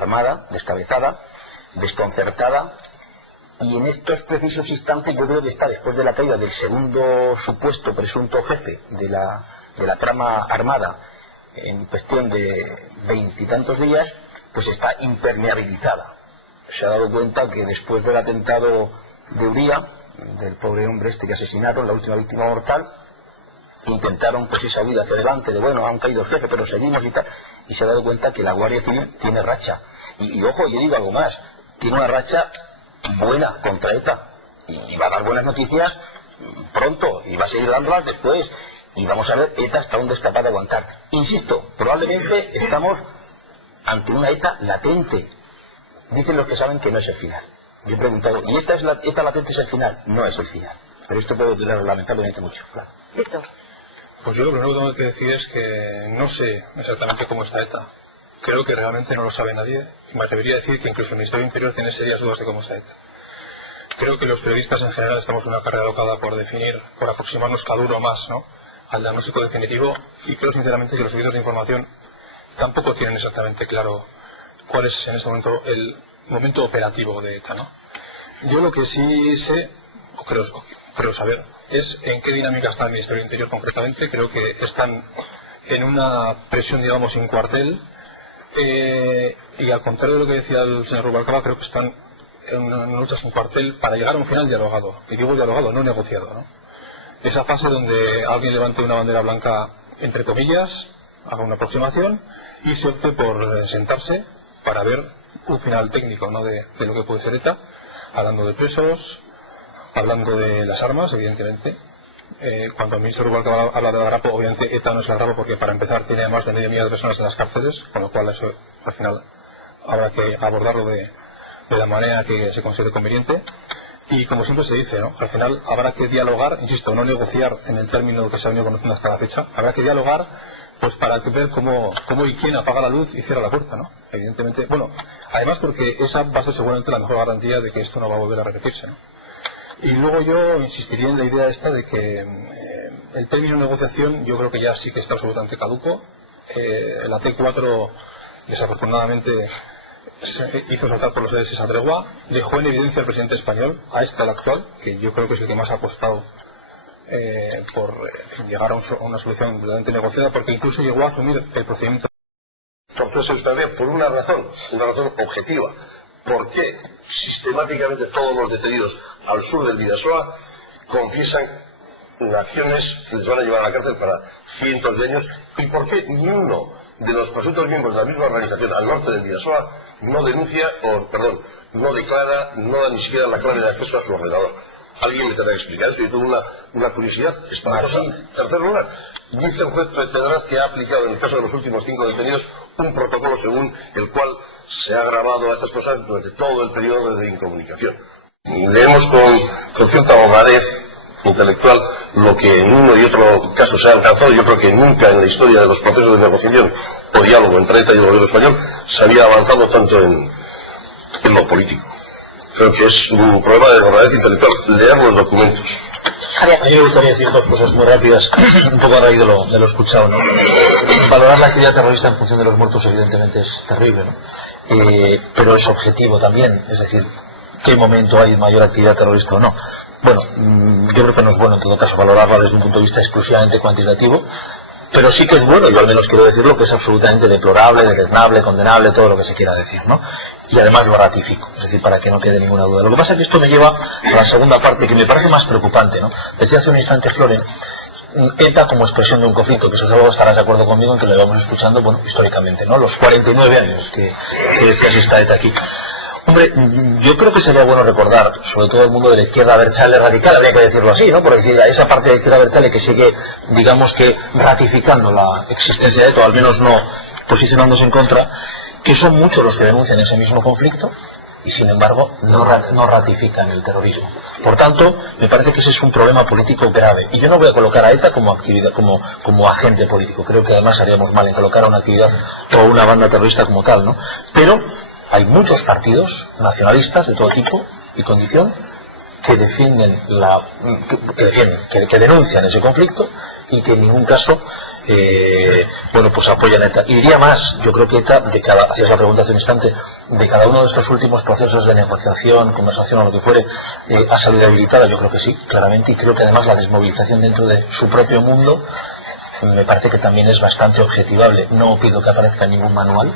armada, descabezada, desconcertada, y en estos precisos instantes yo creo que está, después de la caída del segundo supuesto presunto jefe de la trama armada, en cuestión de 20 y tantos días, pues está impermeabilizada. Se ha dado cuenta que después del atentado de Uría, del pobre hombre este que asesinaron, la última víctima mortal, intentaron pues esa vida hacia adelante, de bueno, han caído el jefe, pero seguimos y tal, y se ha dado cuenta que la Guardia Civil tiene racha. Y ojo, yo digo algo más, tiene una racha buena contra ETA, y va a dar buenas noticias pronto, y va a seguir dándolas después, y vamos a ver ETA hasta dónde es capaz de aguantar. Insisto, probablemente estamos ante una ETA latente. Dicen los que saben que no es el final. Yo he preguntado, ¿y esta ETA latente es el final? No es el final, pero esto puede durar lamentablemente mucho, claro. Víctor. Pues yo lo primero que tengo que decir es que no sé exactamente cómo está ETA. Creo que realmente no lo sabe nadie. Y me atrevería a decir que incluso el Ministerio del Interior tiene serias dudas de cómo está ETA. Creo que los periodistas en general estamos en una carrera locada por definir, por aproximarnos cada uno más, ¿no?, al diagnóstico definitivo, y creo sinceramente que los medios de información tampoco tienen exactamente claro cuál es en este momento el momento operativo de ETA, ¿no? Yo lo que sí sé, o creo saber, es en qué dinámica está el Ministerio del Interior concretamente. Creo que están en una presión, digamos, sin cuartel, y al contrario de lo que decía el señor Rubalcaba, creo que están en una lucha sin cuartel para llegar a un final dialogado. Y digo dialogado, no negociado, ¿no? Esa fase donde alguien levante una bandera blanca, entre comillas, haga una aproximación y se opte por sentarse para ver un final técnico, ¿no?, de lo que puede ser ETA, hablando de presos, hablando de las armas, evidentemente. Cuando el ministro Rubalcaba habla de la Grapo, obviamente ETA no es la Grapo, porque para empezar tiene más de medio millón de personas en las cárceles, con lo cual eso al final habrá que abordarlo de la manera que se considere conveniente. Y como siempre se dice, ¿no?, al final habrá que dialogar, insisto, no negociar en el término que se ha venido conociendo hasta la fecha, habrá que dialogar pues para ver cómo y quién apaga la luz y cierra la puerta, ¿no? Evidentemente, bueno, además porque esa va a ser seguramente la mejor garantía de que esto no va a volver a repetirse, ¿no? Y luego yo insistiría en la idea esta de que el término negociación yo creo que ya sí que está absolutamente caduco. La T4 desafortunadamente se hizo saltar por los aires esa tregua, dejó en evidencia al presidente español, a este, al actual, que yo creo que es el que más ha apostado por llegar a una solución verdaderamente negociada, porque incluso llegó a asumir el procedimiento. Sorpresa también por una razón objetiva. ¿Por qué sistemáticamente todos los detenidos al sur del Bidasoa confiesan acciones que les van a llevar a la cárcel para cientos de años? ¿Y por qué ni uno de los presuntos miembros de la misma organización al norte del Bidasoa no denuncia, no declara, no da ni siquiera la clave de acceso a su ordenador? Alguien me tendrá que explicar eso. Yo tengo una curiosidad espantosa. En tercer lugar, dice el juez Pedraz que ha aplicado en el caso de los últimos 5 detenidos un protocolo según el cual se ha grabado a estas cosas durante todo el periodo de incomunicación. Leemos con cierta honradez intelectual lo que en uno y otro caso se ha alcanzado. Yo creo que nunca en la historia de los procesos de negociación o diálogo entre ETA y el gobierno español se había avanzado tanto en lo político. Creo que es un problema de honradez intelectual leer los documentos. A mí me gustaría decir dos cosas muy rápidas, un poco a raíz de lo escuchado, ¿no? Valorar la actividad terrorista en función de los muertos evidentemente es terrible, ¿no? Pero es objetivo también, es decir, ¿qué momento hay mayor actividad terrorista o no? Bueno, yo creo que no es bueno en todo caso valorarla desde un punto de vista exclusivamente cuantitativo, pero sí que es bueno, yo al menos quiero decirlo, que es absolutamente deplorable, deleznable, condenable, todo lo que se quiera decir, ¿no? Y además lo ratifico, es decir, para que no quede ninguna duda. Lo que pasa es que esto me lleva a la segunda parte, que me parece más preocupante, ¿no? Decía hace un instante Flore, ETA como expresión de un conflicto, que eso seguro estarás de acuerdo conmigo en que lo llevamos escuchando, bueno, históricamente, ¿no? Los 49 años que decía si está ETA aquí. Hombre, yo creo que sería bueno recordar, sobre todo el mundo de la izquierda abertzale radical, habría que decirlo así, ¿no? Por decir, a esa parte de la izquierda abertzale que sigue, digamos que ratificando la existencia de ETA, o al menos no posicionándose en contra, que son muchos los que denuncian ese mismo conflicto y sin embargo no ratifican el terrorismo. Por tanto, me parece que ese es un problema político grave. Y yo no voy a colocar a ETA como actividad, como agente político. Creo que además haríamos mal en colocar a una actividad o una banda terrorista como tal, ¿no? Pero hay muchos partidos nacionalistas de todo tipo y condición que defienden que denuncian ese conflicto y que en ningún caso bueno, pues apoyan a ETA. Y diría más, yo creo que ETA, hacías la pregunta hace un instante, de cada uno de estos últimos procesos de negociación, conversación o lo que fuere, ha salido debilitada. Yo creo que sí, claramente, y creo que además la desmovilización dentro de su propio mundo me parece que también es bastante objetivable. No pido que aparezca en ningún manual.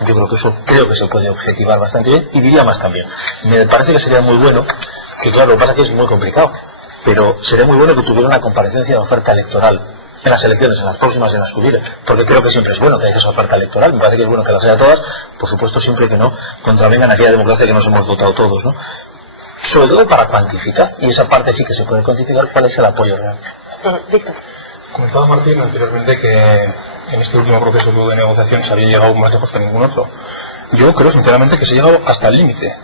Yo creo que eso se puede objetivar bastante bien, y diría más también. Me parece que sería muy bueno, que claro, lo que pasa es que es muy complicado, pero sería muy bueno que tuviera una comparecencia de oferta electoral en las elecciones, en las próximas y en las que hubiera, porque creo que siempre es bueno que haya esa oferta electoral. Me parece que es bueno que las haya todas, por supuesto siempre que no contravengan aquella democracia que nos hemos dotado todos, ¿no? Sobre todo para cuantificar, y esa parte sí que se puede cuantificar, cuál es el apoyo real. Víctor. Comentaba Martín anteriormente que en este último proceso de negociación se había llegado más lejos que ningún otro. Yo creo sinceramente que se ha llegado hasta el límite.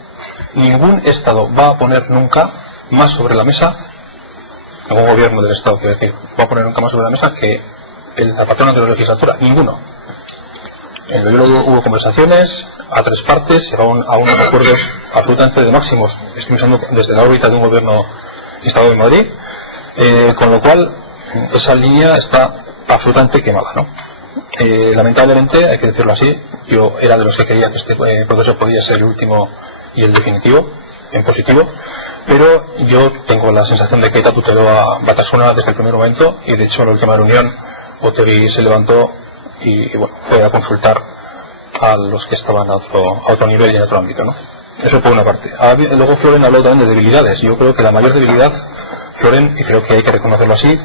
Ningún Estado va a poner nunca más sobre la mesa, ningún gobierno del Estado, quiero decir, va a poner nunca más sobre la mesa que el Zapatero de la legislatura. Ninguno. En el gobierno hubo conversaciones a tres partes, llegaron a unos acuerdos absolutamente de máximos, estoy pensando desde la órbita de un gobierno Estado de Madrid, con lo cual esa línea está absolutamente quemada, ¿no? Lamentablemente, hay que decirlo así, yo era de los que creía que este proceso podía ser el último y el definitivo, en positivo, pero yo tengo la sensación de que ETA tuteló a Batasuna desde el primer momento, y de hecho en la última reunión Otegi se levantó y bueno, fue a consultar a los que estaban a otro nivel y en otro ámbito, ¿no? Eso por una parte. Luego Floren habló también de debilidades. Yo creo que la mayor debilidad, Floren, y creo que hay que reconocerlo así,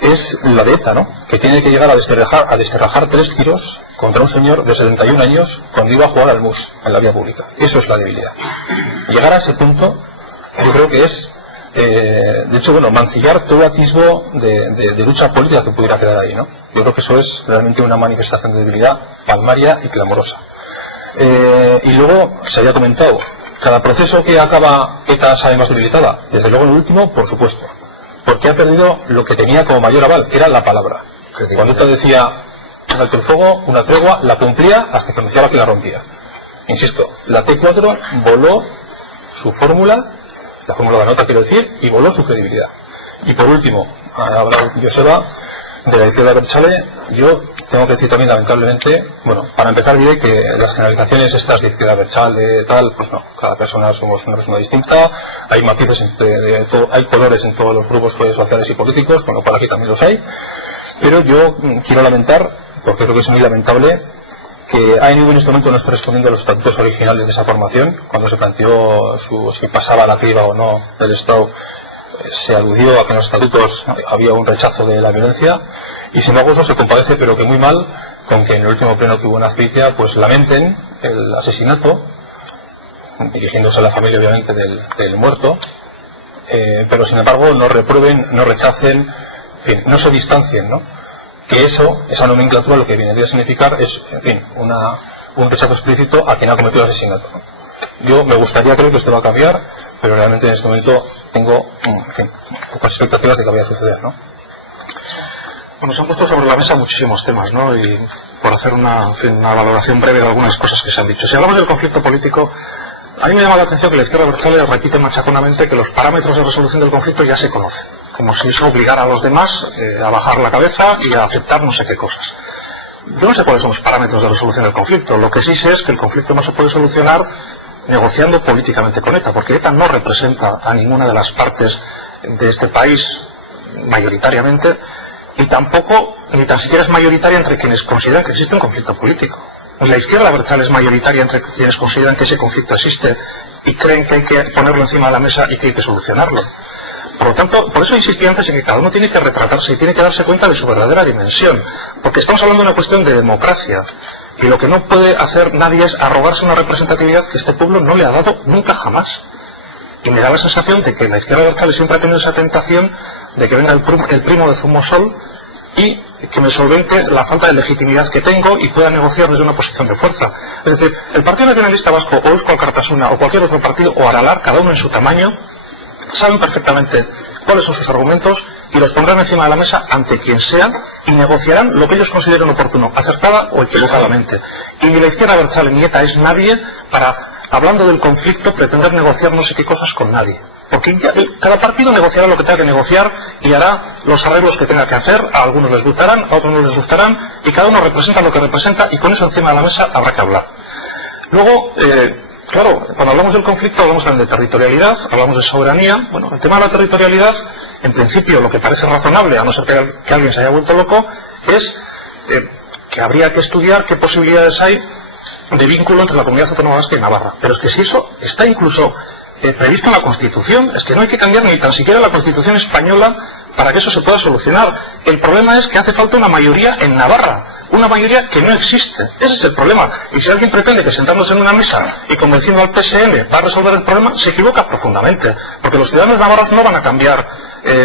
es la de ETA, ¿no? Que tiene que llegar a desterrajar 3 tiros contra un señor de 71 años cuando iba a jugar al mus en la vía pública. Eso es la debilidad. Llegar a ese punto, yo creo que es, de hecho, bueno, mancillar todo atisbo de lucha política que pudiera quedar ahí, ¿no? Yo creo que eso es realmente una manifestación de debilidad palmaria y clamorosa. Y luego, se había comentado, cada proceso que acaba ETA sale más debilitada. Desde luego el último, por supuesto. Porque ha perdido lo que tenía como mayor aval, que era la palabra. Cuando ETA decía un alto el fuego, una tregua, la cumplía hasta que anunciaba que la rompía. Insisto, la T4 voló su fórmula, la fórmula de la nota quiero decir, y voló su credibilidad. Y por último, ha hablado Joseba de la izquierda Berchale. Yo tengo que decir también, lamentablemente, bueno, para empezar diré que las generalizaciones estas de izquierda Berchale, tal, pues no, cada persona somos una persona distinta, hay matices hay colores en todos los grupos sociales y políticos, con lo cual aquí también los hay, pero yo quiero lamentar, porque creo que es muy lamentable, que ANV en este momento no está respondiendo a los estatutos originales de esa formación. Cuando se planteó si pasaba la criba o no del Estado, se aludió a que en los estatutos había un rechazo de la violencia, y sin embargo eso se compadece, pero que muy mal, con que en el último pleno que hubo en Azpeitia pues lamenten el asesinato, dirigiéndose a la familia obviamente del muerto, pero sin embargo no reprueben, no rechacen, en fin, no se distancien, ¿no? Que esa nomenclatura lo que viene a significar es, en fin, un rechazo explícito a quien ha cometido el asesinato, ¿no? Yo me gustaría creer que esto va a cambiar, pero realmente en este momento tengo, en fin, pocas expectativas de que vaya a suceder, ¿no? Bueno, se han puesto sobre la mesa muchísimos temas, ¿no? Y por hacer una valoración breve de algunas cosas que se han dicho. Si hablamos del conflicto político, a mí me llama la atención que la izquierda Berchale repite machaconamente que los parámetros de resolución del conflicto ya se conocen, como si eso obligara a los demás a bajar la cabeza y a aceptar no sé qué cosas. Yo no sé cuáles son los parámetros de resolución del conflicto. Lo que sí sé es que el conflicto no se puede solucionar negociando políticamente con ETA, porque ETA no representa a ninguna de las partes de este país mayoritariamente, y tampoco, ni tan siquiera es mayoritaria entre quienes consideran que existe un conflicto político. La izquierda Berchale es mayoritaria entre quienes consideran que ese conflicto existe y creen que hay que ponerlo encima de la mesa y que hay que solucionarlo. Por lo tanto, por eso insistí antes en que cada uno tiene que retratarse y tiene que darse cuenta de su verdadera dimensión, porque estamos hablando de una cuestión de democracia, y lo que no puede hacer nadie es arrogarse una representatividad que este pueblo no le ha dado nunca jamás. Y me da la sensación de que la izquierda Berchale siempre ha tenido esa tentación de que venga el primo de Zumosol y que me solvente la falta de legitimidad que tengo y pueda negociar desde una posición de fuerza. Es decir, el Partido Nacionalista Vasco o Eusko Alkartasuna o cualquier otro partido o Aralar, cada uno en su tamaño, saben perfectamente cuáles son sus argumentos y los pondrán encima de la mesa ante quien sea y negociarán lo que ellos consideren oportuno, acertada o equivocadamente. Y ni la izquierda Berchale ni ETA es nadie para, hablando del conflicto, pretender negociar no sé qué cosas con nadie. Porque cada partido negociará lo que tenga que negociar y hará los arreglos que tenga que hacer. A algunos les gustarán, a otros no les gustarán, y cada uno representa lo que representa, y con eso encima de la mesa habrá que hablar. Luego, claro, cuando hablamos del conflicto hablamos también de territorialidad, hablamos de soberanía. Bueno, el tema de la territorialidad, en principio lo que parece razonable, a no ser que alguien se haya vuelto loco, es que habría que estudiar qué posibilidades hay de vínculo entre la Comunidad Autónoma Vasca y Navarra. Pero es que si eso está incluso previsto en la Constitución, es que no hay que cambiar ni tan siquiera la Constitución española para que eso se pueda solucionar. El problema es que hace falta una mayoría en Navarra, una mayoría que no existe. Ese es el problema. Y si alguien pretende que sentándose en una mesa y convenciendo al PSN va a resolver el problema, se equivoca profundamente, porque los ciudadanos navarros no van a cambiar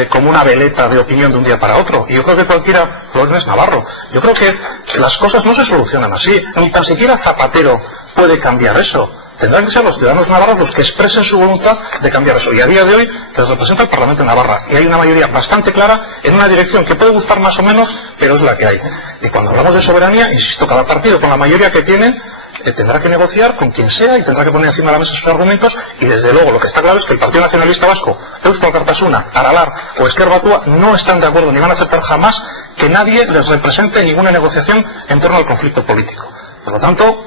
como una veleta de opinión de un día para otro. Y yo creo que cualquiera, no es navarro, yo creo que las cosas no se solucionan así, ni tan siquiera Zapatero puede cambiar eso. Tendrán que ser los ciudadanos navarros los que expresen su voluntad de cambiar eso. Y a día de hoy les representa el Parlamento de Navarra. Y hay una mayoría bastante clara en una dirección que puede gustar más o menos, pero es la que hay. Y cuando hablamos de soberanía, insisto, cada partido con la mayoría que tiene tendrá que negociar con quien sea y tendrá que poner encima de la mesa sus argumentos. Y desde luego lo que está claro es que el Partido Nacionalista Vasco, Eusko Alkartasuna, Aralar o Ezker Batua no están de acuerdo ni van a aceptar jamás que nadie les represente en ninguna negociación en torno al conflicto político. Por lo tanto,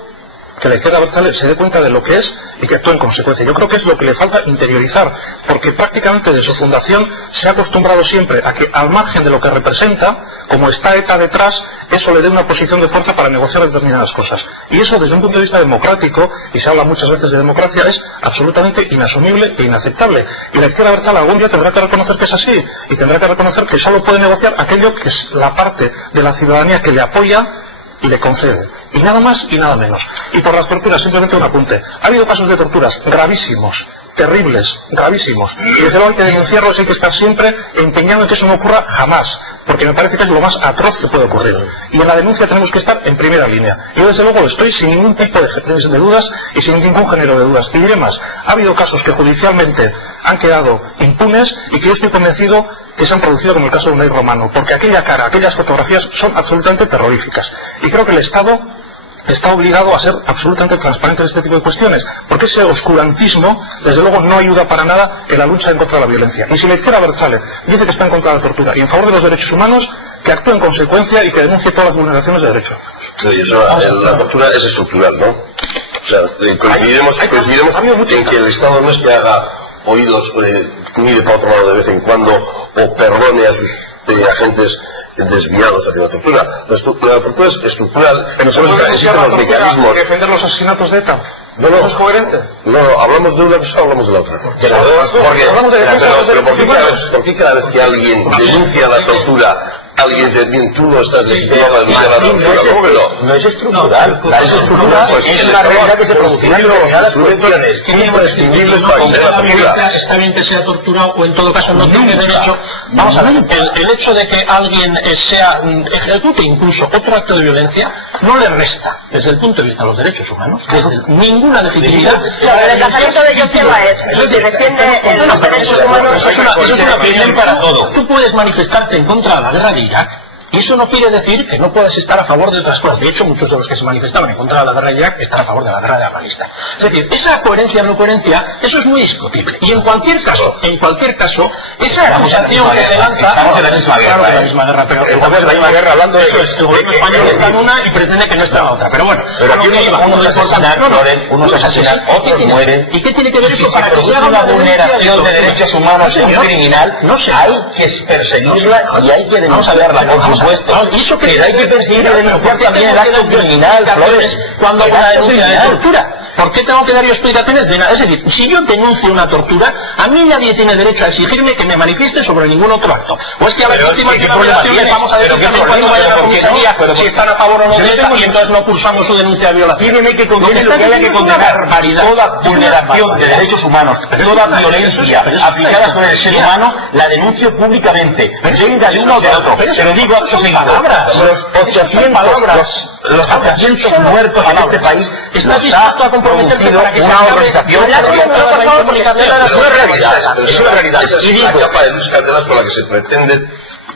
que la izquierda abertzale se dé cuenta de lo que es y que actúe en consecuencia. Yo creo que es lo que le falta interiorizar, porque prácticamente desde su fundación se ha acostumbrado siempre a que al margen de lo que representa, como está ETA detrás, eso le dé una posición de fuerza para negociar determinadas cosas. Y eso desde un punto de vista democrático, y se habla muchas veces de democracia, es absolutamente inasumible e inaceptable. Y la izquierda abertzale algún día tendrá que reconocer que es así, y tendrá que reconocer que solo puede negociar aquello que es la parte de la ciudadanía que le apoya y le concede. Y nada más y nada menos. Y por las torturas, simplemente un apunte. Ha habido casos de torturas gravísimos, terribles, gravísimos. Y desde luego hay que denunciarlos, hay que estar siempre empeñado en que eso no ocurra jamás. Porque me parece que es lo más atroz que puede ocurrir. Y en la denuncia tenemos que estar en primera línea. Yo desde luego estoy sin ningún tipo de dudas y sin ningún género de dudas. Y diré más, ha habido casos que judicialmente han quedado impunes y que yo estoy convencido que se han producido como el caso de Unai Romano. Porque aquella cara, aquellas fotografías son absolutamente terroríficas. Y creo que el Estado está obligado a ser absolutamente transparente en este tipo de cuestiones, porque ese oscurantismo, desde luego, no ayuda para nada en la lucha en contra de la violencia. Y si la izquierda abertzale dice que está en contra de la tortura y en favor de los derechos humanos, que actúe en consecuencia y que denuncie todas las vulneraciones de derechos humanos. Sí, eso, la tortura es estructural, ¿no? O sea, coincidimos en que el Estado no es que haga oídos, mire para otro lado de vez en cuando o perdone a sus agentes desviados hacia la tortura. La tortura es estructural, pero existen los mecanismos. ¿Defender los asesinatos de ETA? No, ¿Eso es coherente? No, hablamos de una cosa o hablamos de la otra. Pero ¿por qué cada vez que alguien denuncia la tortura, alguien dice, bien, tú no estás legitimado a denunciar la tortura? ¿Cómo que no? No es estructural. Es estructural, pues es una realidad que se producirá en determinadas cuestiones imprescindibles para hacer la tortura. Está bien que sea torturado o en todo caso no tiene derecho. Vamos a ver, el hecho de que alguien ejecute incluso otro acto de violencia no le resta, desde el punto de vista de los derechos humanos, ninguna legitimidad. El desplazamiento de Joseba es si se defiende los derechos humanos. Eso es una opinión para todo. Tú puedes manifestarte en contra de la guerra de Irak, y eso no quiere decir que no puedas estar a favor de otras cosas. De hecho, muchos de los que se manifestaban en contra de la guerra de Irak están a favor de la guerra de Afganistán. Es decir, esa coherencia o no coherencia, eso es muy discutible. Y en cualquier caso, esa acusación que se lanza... Estamos en la misma guerra. Claro, en la misma guerra, pero estamos en la misma guerra hablando de... Eso es, el gobierno español está en una y pretende que no esté en la otra. Pero bueno, unos asesinan, otros mueren. ¿Y qué tiene que ver eso para que sea una vulneración de derechos humanos criminal? Hay que perseguirla y hay que denunciarla, por supuesto. Pero hay que perseguir y denunciar también el acto criminal, Flores, cuando hay una denuncia de tortura. ¿Por qué tengo que dar yo explicaciones de nada? Es decir, si yo denuncio una tortura, a mí nadie tiene derecho a exigirme que me manifieste sobre ningún otro acto. O es que a las víctimas de la violación les vamos a decir también cuando vayan a la comisaría si están a favor o no de ETA y entonces no cursamos su denuncia de violación. Tienen que condenar lo que haya que condenar, toda vulneración de derechos humanos, toda violencia aplicada sobre el ser humano, la denuncio públicamente, venga de uno o de otro. Pero digo, los 800 muertos en este país ¿estás dispuesto a comprometerte para que se acabe? Es una realidad. Esa es la capa de Luis Candelas con la que se pretende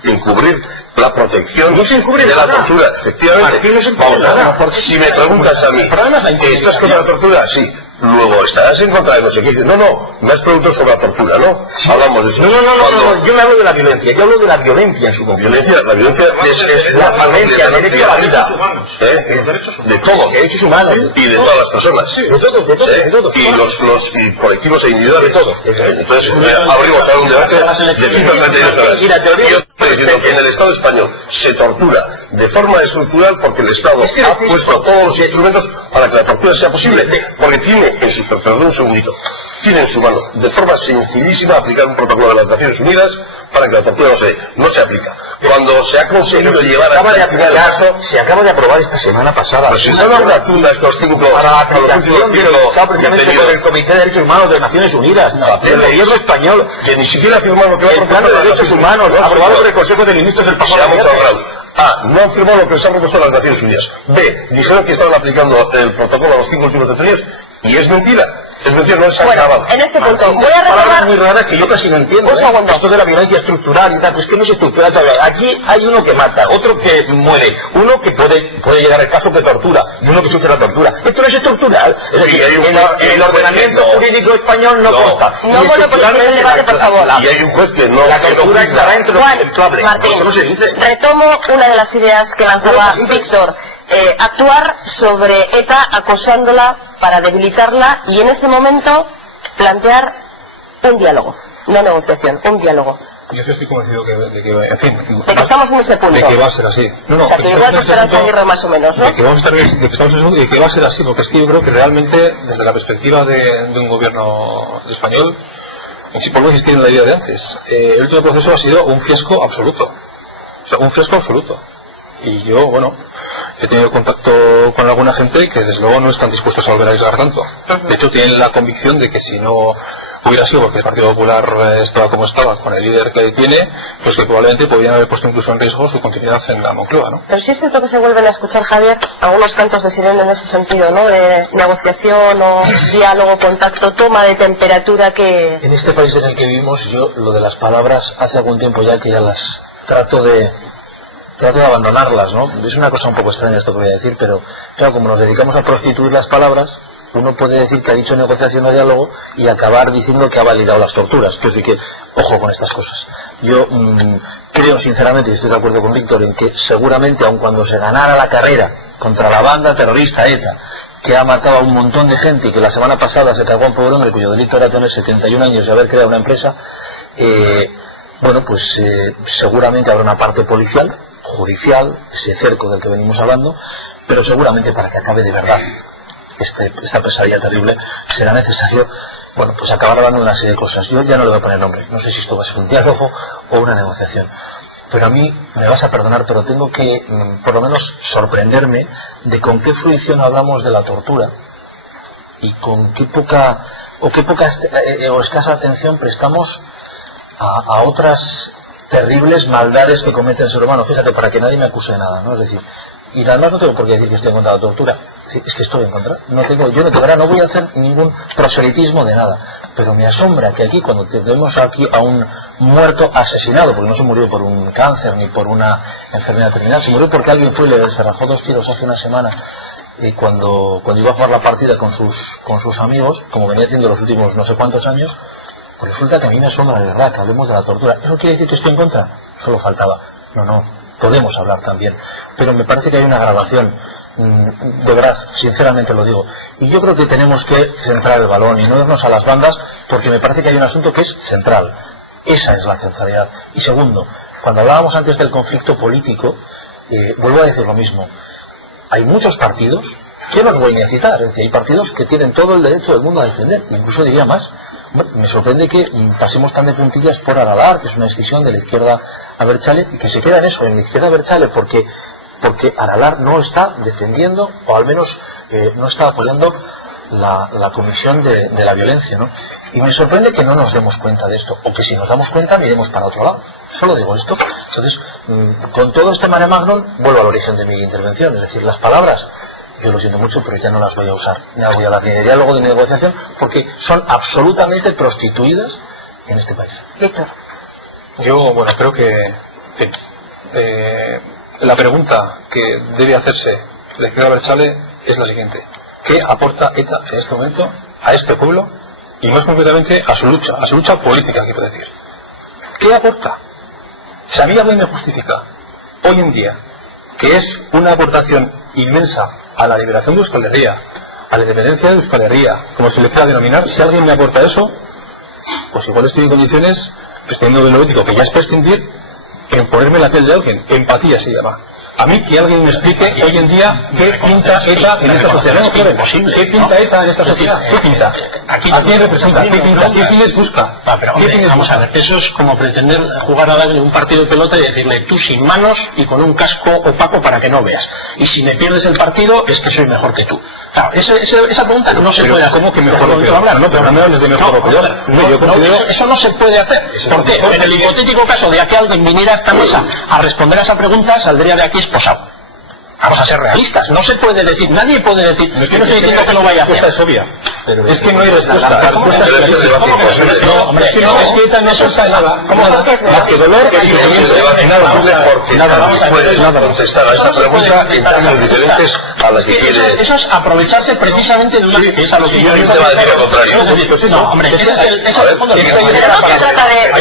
encubrir la protección de la tortura. Efectivamente, vamos a ver, si me preguntas a mí, ¿estás contra la tortura? Sí. luego estarás en contra de no sé qué. No, me has preguntado sobre la tortura, ¿no? Sí. Hablamos de eso. No, yo me hablo de la violencia, yo hablo de la violencia en su conjunto. La violencia es la violencia, el derecho a la vida. De todos. Derechos humanos. Y de todas las personas. De todos. Y los colectivos e individuales. Entonces, abrimos ahora un debate de 132 horas. Y yo estoy diciendo que en el Estado español se tortura de forma estructural porque el Estado ha puesto todos los instrumentos para que la tortura sea posible, porque tiene en su, perdón un segundito, tiene en su mano de forma sencillísima aplicar un protocolo de las Naciones Unidas para que la tortura no se aplica. Cuando se ha conseguido llevar a este se acaba de aprobar esta semana pasada. Pero si se han dado una estos 5 para la aplicación de lo que está precisamente por el Comité de Derechos Humanos de Naciones Unidas, del gobierno español, que ni siquiera ha firmado lo que va el plan de derechos humanos aprobado por el Consejo de Ministros del pasado viernes. A. No han firmado lo que les han propuesto las Naciones Unidas. B. Dijeron que estaban aplicando el protocolo a los 5 últimos detenidos y es mentira. Es mentira, no es acabado. En este punto, voy a retomar... Palabras muy raras que yo casi no entiendo. Un segundo. Esto de la violencia estructural y tal, pues que no es estructural todavía. Aquí hay uno que mata, otro que muere, uno que puede llegar al caso que tortura y uno que sufre la tortura. Esto no es estructural. Es decir, el ordenamiento jurídico español no consta. No monopolicemos el debate, por favor. Y hay un juez que no... La tortura estará entre los eventuales. Martín, ¿Cómo se dice? retomo una de las ideas que lanzaba Víctor. Actuar sobre ETA acosándola para debilitarla y en ese momento plantear un diálogo, no negociación, un diálogo. Yo estoy convencido de que, en fin, de que estamos en ese punto. De que va a ser así. O sea, que igual que Esperanza Aguirre más o menos, ¿no? De que vamos a estar, de que estamos en ese punto y de que va a ser así, porque es que yo creo que realmente, desde la perspectiva de un gobierno español, si podemos insistir en la idea de antes, el último proceso ha sido un fiasco absoluto. O sea, un fiasco absoluto. Y yo, bueno, he tenido contacto con alguna gente que desde luego no están dispuestos a volver a arriesgar tanto. De hecho, tienen la convicción de que si no hubiera sido porque el Partido Popular estaba como estaba, con el líder que tiene, pues que probablemente podrían haber puesto incluso en riesgo su continuidad en la Moncloa, ¿no? Pero sí es cierto que se vuelven a escuchar, Javier, algunos cantos de sirena en ese sentido, ¿no? De negociación o diálogo, contacto, toma de temperatura que... En este país en el que vivimos, yo lo de las palabras hace algún tiempo ya que ya las trato de abandonarlas, ¿no? Es una cosa un poco extraña esto que voy a decir, pero claro, como nos dedicamos a prostituir las palabras, uno puede decir que ha dicho negociación o diálogo y acabar diciendo que ha validado las torturas. Quiero decir que, ojo con estas cosas. Yo creo sinceramente, y estoy de acuerdo con Víctor, en que seguramente, aun cuando se ganara la carrera contra la banda terrorista ETA, que ha matado a un montón de gente y que la semana pasada se cargó a un pobre hombre cuyo delito era tener 71 años y haber creado una empresa, bueno, pues seguramente habrá una parte policial, judicial, ese cerco del que venimos hablando, pero seguramente para que acabe de verdad esta pesadilla terrible será necesario, bueno, pues acabar hablando de una serie de cosas. Yo ya no le voy a poner nombre, no sé si esto va a ser un diálogo o una negociación, pero a mí me vas a perdonar, pero tengo que por lo menos sorprenderme de con qué fruición hablamos de la tortura y con qué poca o escasa atención prestamos a otras terribles maldades que comete el ser humano. Fíjate, para que nadie me acuse de nada, ¿no? Es decir, y además no tengo por qué decir que estoy en contra de la tortura. Es que estoy en contra. No voy a hacer ningún proselitismo de nada. Pero me asombra que aquí, cuando tenemos aquí a un muerto asesinado, porque no se murió por un cáncer ni por una enfermedad terminal, se murió porque alguien fue y le descerrajó 2 tiros hace una semana, y cuando iba a jugar la partida con sus amigos, como venía haciendo los últimos no sé cuántos años, pues resulta que a mí me asombra de verdad que hablemos de la tortura. ¿Eso quiere decir que estoy en contra? Solo faltaba. No, podemos hablar también. Pero me parece que hay una grabación, de verdad, sinceramente lo digo. Y yo creo que tenemos que centrar el balón y no irnos a las bandas, porque me parece que hay un asunto que es central. Esa es la centralidad. Y segundo, cuando hablábamos antes del conflicto político, vuelvo a decir lo mismo. Hay muchos partidos, que no os voy ni a citar, es decir, hay partidos que tienen todo el derecho del mundo a defender, incluso diría más. Me sorprende que pasemos tan de puntillas por Aralar, que es una escisión de la izquierda abertzale, y que se queda en eso, en la izquierda abertzale, porque Aralar no está defendiendo, o al menos no está apoyando la comisión de la violencia, ¿no? Y me sorprende que no nos demos cuenta de esto, o que si nos damos cuenta miremos para otro lado. Solo digo esto. Entonces, con todo este mare magnum, vuelvo al origen de mi intervención, es decir, las palabras, yo lo siento mucho, pero ya no las voy a usar. No voy a hablar ni de diálogo ni de negociación, porque son absolutamente prostituidas en este país. Víctor. Yo, bueno, creo que la pregunta que debe hacerse la izquierda abertzale es la siguiente. ¿Qué aporta ETA en este momento a este pueblo y más concretamente a su lucha política, quiero decir? ¿Qué aporta? Si a mí alguien me justifica hoy en día que es una aportación inmensa a la liberación de Euskal Herria, a la independencia de Euskal Herria, como se le quiera denominar, si alguien me aporta eso, pues igual estoy en condiciones, prescindiendo de lo ético, que ya es prescindir, en ponerme la piel de alguien. Empatía se llama. A mí que alguien me explique hoy en día qué pinta ETA en esta sociedad. No, claro, imposible. ¿Qué pinta ETA en esta sociedad? ¿Qué pinta? ¿A quién representa? ¿Qué pinta? ¿Qué fines busca? Pero hombre, vamos a ver, eso es como pretender jugar a darle un partido de pelota y decirle tú sin manos y con un casco opaco para que no veas. Y si me pierdes el partido es que soy mejor que tú. Claro, esa pregunta no se puede hacer. ¿Cómo que mejor o peor? No, pero no me hables de mejor o peor. Eso no se puede hacer. ¿Por qué? En el hipotético caso de que alguien viniera a esta mesa a responder a esa pregunta, saldría de aquí esposado. Vamos a ser realistas. No se puede decir, nadie puede decir, yo no estoy diciendo que no vaya a hacer. Es obvia. Pero es que no hay respuesta. La respuesta es no, hombre, es que ETA no suelta nada. Más que dolor y sufrimiento. Nada más puedes contestar a esa pregunta en términos diferentes a las que quieres. Eso es aprovecharse precisamente de una que es a lo que yo te va a decir lo contrario. No, hombre, ese es el fondo. Pero no se trata de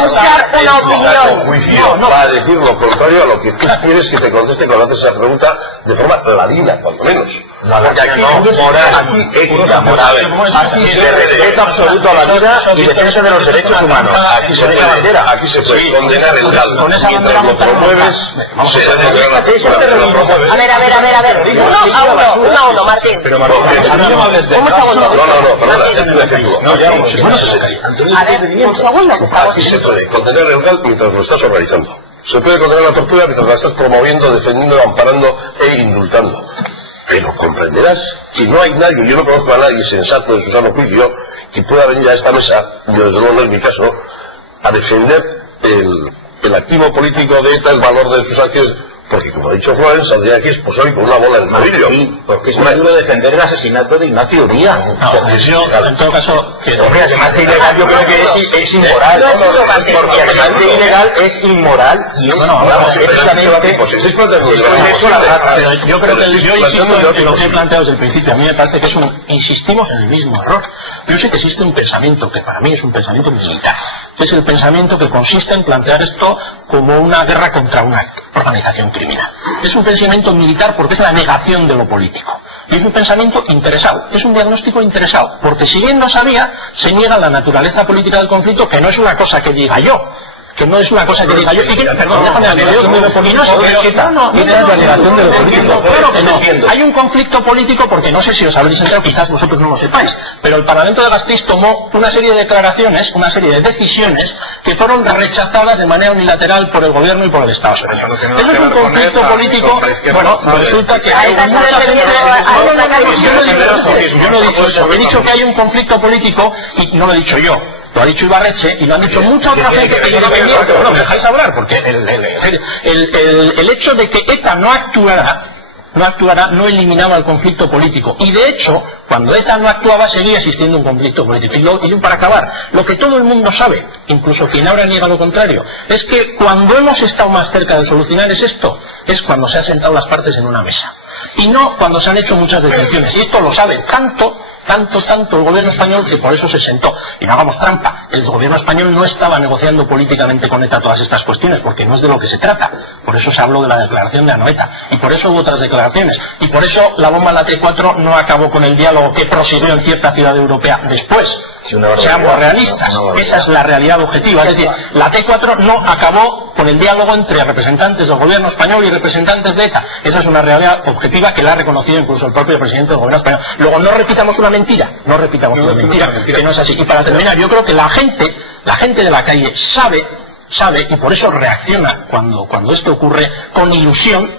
buscar una opinión. Juicio va a decir lo contrario a lo que tú quieres que te conteste cuando haces esa pregunta de forma ladina, cuando menos. Aquí ética, moral, aquí se respeta absoluto a la vida y defensa de los derechos humanos. Aquí se deja bandera, aquí se puede condenar el gal. Mientras lo promueves, se A ver. Uno a uno, Martín. Un segundo. No, perdona, es un ejemplo. A ver, un segundo, que estamos... Aquí se puede condenar el gal mientras lo estás organizando. Se puede condenar la tortura mientras la estás promoviendo, defendiendo, amparando e indultando. Pero comprenderás que no hay nadie, yo no conozco a nadie sensato en su sano juicio que pueda venir a esta mesa, yo desde luego no es mi caso, a defender el activo político de ETA, el valor de sus acciones. Porque, como ha dicho Florence, saldría aquí esposado y con una bola en el tobillo. Sí, porque es muy duro defender el asesinato de Ignacio Uría. En todo caso... Hombre, además de ilegal, yo creo que es inmoral. Porque además de ilegal es inmoral y es... Yo creo que yo insisto en lo que he planteado desde el principio. A mí me parece que insistimos en el mismo error. Yo sé que existe un pensamiento, que para mí es un pensamiento militar. Es el pensamiento que consiste en plantear esto como una guerra contra una organización criminal. Es un pensamiento militar porque es la negación de lo político. Y es un pensamiento interesado, es un diagnóstico interesado, porque si bien no sabía, se niega la naturaleza política del conflicto, que no es una cosa que diga yo. Que no es una cosa que diga yo, y que, perdón, déjame hablar, y no sé, la negación de lo político, claro que no. Hay un conflicto político porque no sé si os habréis enterado, quizás vosotros no lo sepáis, pero el Parlamento de Gasteiz tomó una serie de declaraciones, una serie de decisiones que fueron rechazadas de manera unilateral por el gobierno y por el Estado. Eso es un conflicto político, bueno, resulta que hay mucha gente... Yo no he dicho eso, he dicho que hay un conflicto político y no lo he dicho yo. Lo ha dicho Ibarretxe y lo han dicho mucha otra gente que independiente. Bueno, me dejáis hablar, porque el hecho de que ETA no actuara no eliminaba el conflicto político. Y de hecho, cuando ETA no actuaba, seguía existiendo un conflicto político. Y para acabar, lo que todo el mundo sabe, incluso quien ahora niega lo contrario, es que cuando hemos estado más cerca de solucionar es cuando se han sentado las partes en una mesa. Y no cuando se han hecho muchas detenciones. Y esto lo sabe tanto el gobierno español que por eso se sentó. Y no hagamos trampa, el gobierno español no estaba negociando políticamente con ETA todas estas cuestiones, porque no es de lo que se trata. Por eso se habló de la declaración de Anoeta, y por eso hubo otras declaraciones, y por eso la bomba en la T4 no acabó con el diálogo que prosiguió en cierta ciudad europea después. Seamos realistas, esa es la realidad objetiva. Es decir, la T4 no acabó con el diálogo entre representantes del gobierno español y representantes de ETA. Esa es una realidad objetiva que la ha reconocido incluso el propio presidente del gobierno español. Luego, no repitamos una mentira, que no es así. Y para terminar, yo creo que la gente de la calle sabe, y por eso reacciona cuando esto ocurre con ilusión,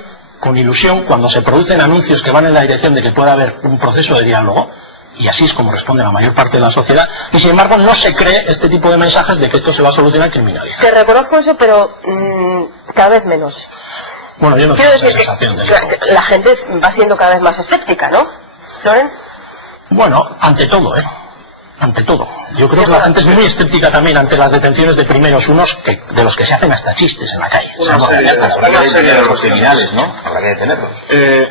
cuando se producen anuncios que van en la dirección de que pueda haber un proceso de diálogo. Y así es como responde la mayor parte de la sociedad, y sin embargo no se cree este tipo de mensajes de que esto se va a solucionar criminalizando. Te reconozco eso, pero cada vez menos. Bueno, yo no tengo esa sensación de eso. La gente va siendo cada vez más escéptica, ¿no, Loren? Bueno, ante todo, ante todo. Yo creo que la gente es muy escéptica también ante las detenciones de primeros unos, de los que se hacen hasta chistes en la calle. Habrá que detener a los criminales, ¿no? Habrá que detenerlos.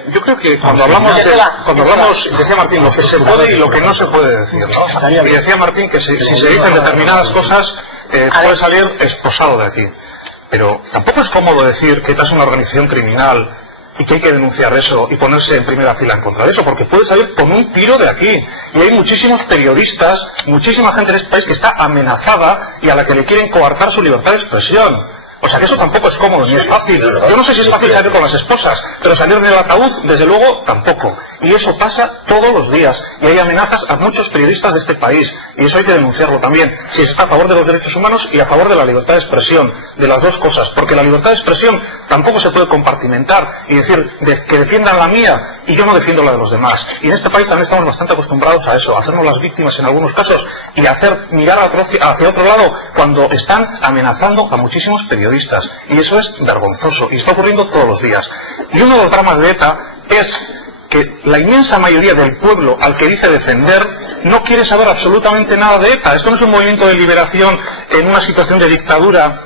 Yo creo que cuando hablamos, decía Martín, lo que se puede y lo que no se puede decir, ¿no? Y decía Martín que si se dicen determinadas cosas, puede salir esposado de aquí. Pero tampoco es cómodo decir que es una organización criminal y que hay que denunciar eso y ponerse en primera fila en contra de eso, porque puede salir con un tiro de aquí. Y hay muchísimos periodistas, muchísima gente en este país que está amenazada y a la que le quieren coartar su libertad de expresión. O sea que eso tampoco es cómodo, ni es fácil. Yo no sé si es fácil salir con las esposas, pero salir del ataúd, desde luego, tampoco. Y eso pasa todos los días. Y hay amenazas a muchos periodistas de este país. Y eso hay que denunciarlo también. Si está a favor de los derechos humanos y a favor de la libertad de expresión. De las dos cosas. Porque la libertad de expresión tampoco se puede compartimentar y decir que defiendan la mía y yo no defiendo la de los demás. Y en este país también estamos bastante acostumbrados a eso, a hacernos las víctimas en algunos casos y a hacer mirar hacia otro lado cuando están amenazando a muchísimos periodistas. Y eso es vergonzoso y está ocurriendo todos los días. Y uno de los dramas de ETA es que la inmensa mayoría del pueblo al que dice defender no quiere saber absolutamente nada de ETA. Esto no es un movimiento de liberación en una situación de dictadura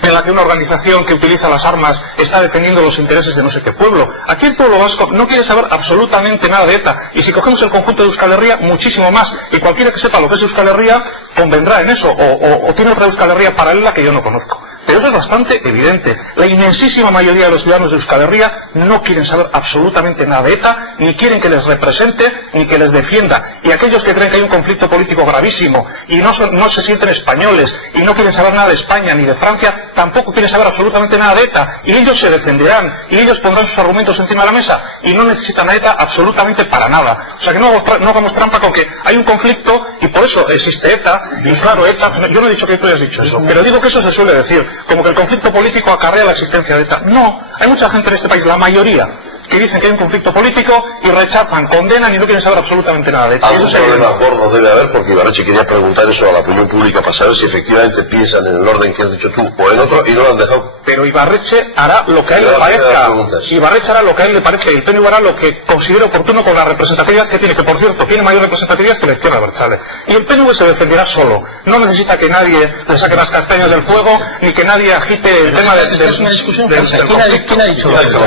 en la que una organización que utiliza las armas está defendiendo los intereses de no sé qué pueblo. Aquí el pueblo vasco no quiere saber absolutamente nada de ETA. Y si cogemos el conjunto de Euskal Herria, muchísimo más. Y cualquiera que sepa lo que es Euskal Herria convendrá en eso. O tiene otra Euskal Herria paralela que yo no conozco. Pero eso es bastante evidente. La inmensísima mayoría de los ciudadanos de Euskal Herria no quieren saber absolutamente nada de ETA, ni quieren que les represente, ni que les defienda. Y aquellos que creen que hay un conflicto político gravísimo y no se sienten españoles y no quieren saber nada de España ni de Francia, tampoco quieren saber absolutamente nada de ETA. Y ellos se defenderán y ellos pondrán sus argumentos encima de la mesa y no necesitan a ETA absolutamente para nada. O sea que no hagamos trampa con que hay un conflicto y por eso existe ETA. Y claro, ETA, yo no he dicho que tú hayas dicho eso, pero digo que eso se suele decir. Como que el conflicto político acarrea la existencia de ETA. No, hay mucha gente en este país, la mayoría, que dicen que hay un conflicto político y rechazan, condenan y no quieren saber absolutamente nada de ETA. Algún problema gordo debe haber, porque Ibarretxe quería preguntar eso a la opinión pública para saber si efectivamente piensan en el orden que has dicho tú o en otro y no lo han dejado. Pero Ibarretxe hará lo que a él le parezca. Ibarretxe hará lo que a él le parece y el PNV hará lo que considere oportuno con la representatividad que tiene, que por cierto tiene mayor representatividad que la izquierda abertzale. Y el PNV se defenderá solo. No necesita que nadie le saque las castañas del fuego ni que nadie agite el tema de... Es una discusión falsa. ¿Quién ha dicho eso?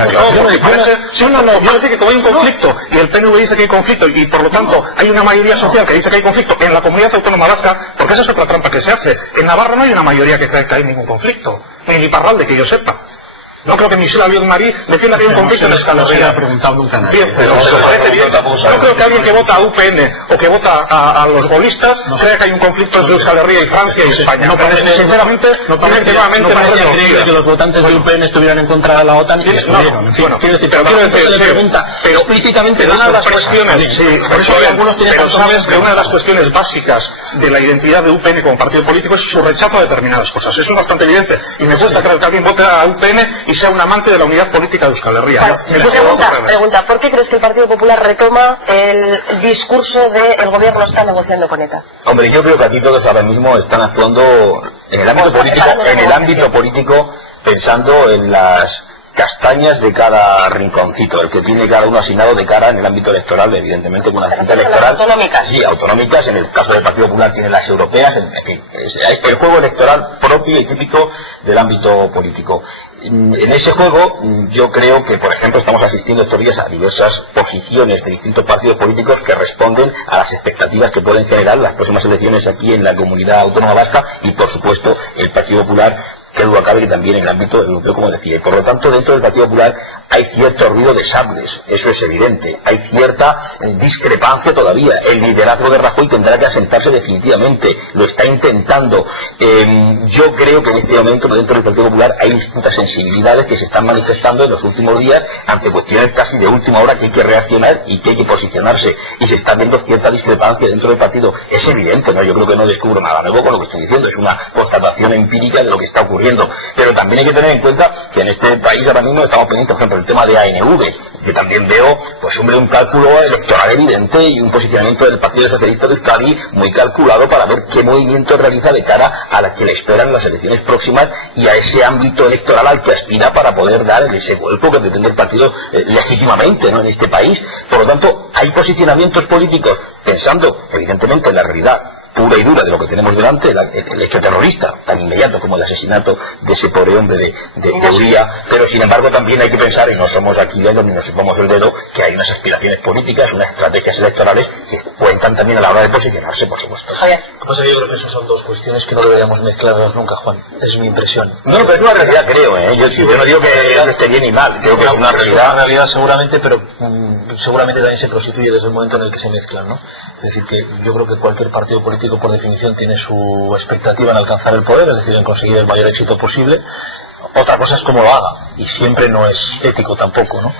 No, yo digo que como hay un conflicto y el PNV dice que hay conflicto y por lo tanto hay una mayoría social que dice que hay conflicto en la comunidad autónoma vasca, porque esa es otra trampa que se hace. En Navarra no hay una mayoría que cree que hay ningún conflicto, ni en Iparralde que yo sepa. No creo que Michel Albiol-Marí defienda que hay un conflicto en Euskal Herria. Bien, pero se parece bien. No creo que alguien que vota a UPN o que vota a los golistas crea que hay un conflicto entre Euskal Herria y Francia y España. Sinceramente, no parece que los votantes de UPN estuvieran en contra de la OTAN y estuvieron. Bueno, quiero decir, pero explícitamente una de las cuestiones, por eso algunos tienen pero sabes que una de las cuestiones básicas de la identidad de UPN como partido político es su rechazo a determinadas cosas. Eso es bastante evidente. Y me cuesta creer que alguien vote a UPN y sea un amante de la unidad política de Euskal Herria. Pregunta, ¿por qué crees que el Partido Popular retoma el discurso de el gobierno está negociando con ETA? Hombre, yo creo que aquí todos ahora mismo están actuando en el ámbito político pensando en las castañas de cada rinconcito, el que tiene cada uno asignado de cara en el ámbito electoral, evidentemente con una agenda electoral. Autonómicas. Sí, autonómicas, en el caso del Partido Popular tiene las europeas, en fin, es el juego electoral propio y típico del ámbito político. En ese juego yo creo que, por ejemplo, estamos asistiendo estos días a diversas posiciones de distintos partidos políticos que responden a las expectativas que pueden generar las próximas elecciones aquí en la comunidad autónoma vasca y, por supuesto, el Partido Popular, que duda cabe que también en el ámbito europeo, como decía. Y por lo tanto, dentro del Partido Popular hay cierto ruido de sables, eso es evidente. Hay cierta discrepancia todavía. El liderazgo de Rajoy tendrá que asentarse definitivamente, lo está intentando. Yo creo que en este momento dentro del Partido Popular hay distintas sensibilidades que se están manifestando en los últimos días ante cuestiones casi de última hora que hay que reaccionar y que hay que posicionarse. Y se está viendo cierta discrepancia dentro del partido. Es evidente, ¿no? Yo creo que no descubro nada nuevo con lo que estoy diciendo. Es una constatación empírica de lo que está ocurriendo. viendo. Pero también hay que tener en cuenta que en este país ahora mismo estamos pendientes, por ejemplo, el tema de ANV, que también veo, pues hombre, un cálculo electoral evidente y un posicionamiento del Partido Socialista de Euskadi muy calculado para ver qué movimiento realiza de cara a la que le esperan las elecciones próximas y a ese ámbito electoral al que aspira para poder dar ese vuelco que pretende el partido legítimamente, ¿no?, en este país. Por lo tanto, hay posicionamientos políticos pensando evidentemente en la realidad pura y dura de lo que tenemos delante, el hecho terrorista tan inmediato como el asesinato de ese pobre hombre de Uría, pero sin embargo también hay que pensar, y no somos aquí dedos ni nos chupamos el dedo, que hay unas aspiraciones políticas, unas estrategias electorales que cuentan también a la hora de posicionarse, por supuesto. Lo que pasa es que yo creo que eso son dos cuestiones que no deberíamos mezclarlas nunca, Juan, es mi impresión. No, pero es una realidad, creo, yo no digo que eso esté bien ni mal, creo que es una realidad seguramente, pero seguramente también se prostituye desde el momento en el que se mezclan, ¿no? Es decir, que yo creo que cualquier partido político por definición tiene su expectativa en alcanzar el poder, es decir, en conseguir el mayor éxito posible. Otra cosa es cómo lo haga, y siempre no es ético tampoco, ¿no?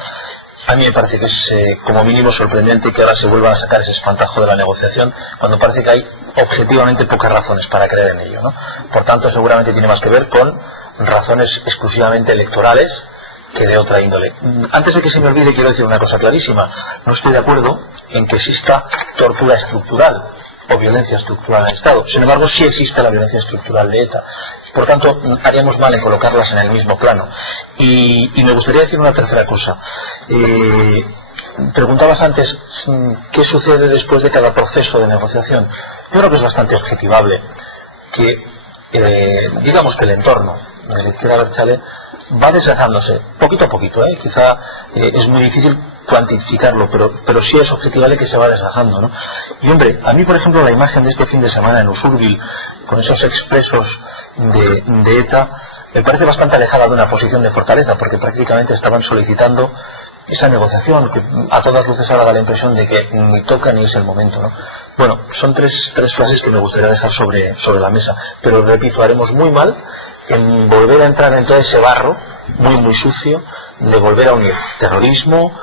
A mí me parece que es como mínimo sorprendente que ahora se vuelvan a sacar ese espantajo de la negociación cuando parece que hay objetivamente pocas razones para creer en ello, ¿no? Por tanto, seguramente tiene más que ver con razones exclusivamente electorales que de otra índole. Antes de que se me olvide, quiero decir una cosa clarísima. No estoy de acuerdo en que exista tortura estructural o violencia estructural en el Estado. Sin embargo, sí existe la violencia estructural de ETA. Por tanto, haríamos mal en colocarlas en el mismo plano. Y me gustaría decir una tercera cosa. Preguntabas antes qué sucede después de cada proceso de negociación. Yo creo que es bastante objetivable que, digamos que el entorno de la izquierda abertzale va deshazándose poquito a poquito, quizá es muy difícil cuantificarlo, pero sí es objetivable que se va deslazando, ¿no? Y hombre, a mí por ejemplo la imagen de este fin de semana en Usurbil con esos expresos de ETA me parece bastante alejada de una posición de fortaleza, porque prácticamente estaban solicitando esa negociación que a todas luces ahora da la impresión de que ni toca ni es el momento, ¿no? Bueno, son tres frases que me gustaría dejar sobre la mesa, pero repito, haremos muy mal en volver a entrar en todo ese barro muy sucio de volver a unir terrorismo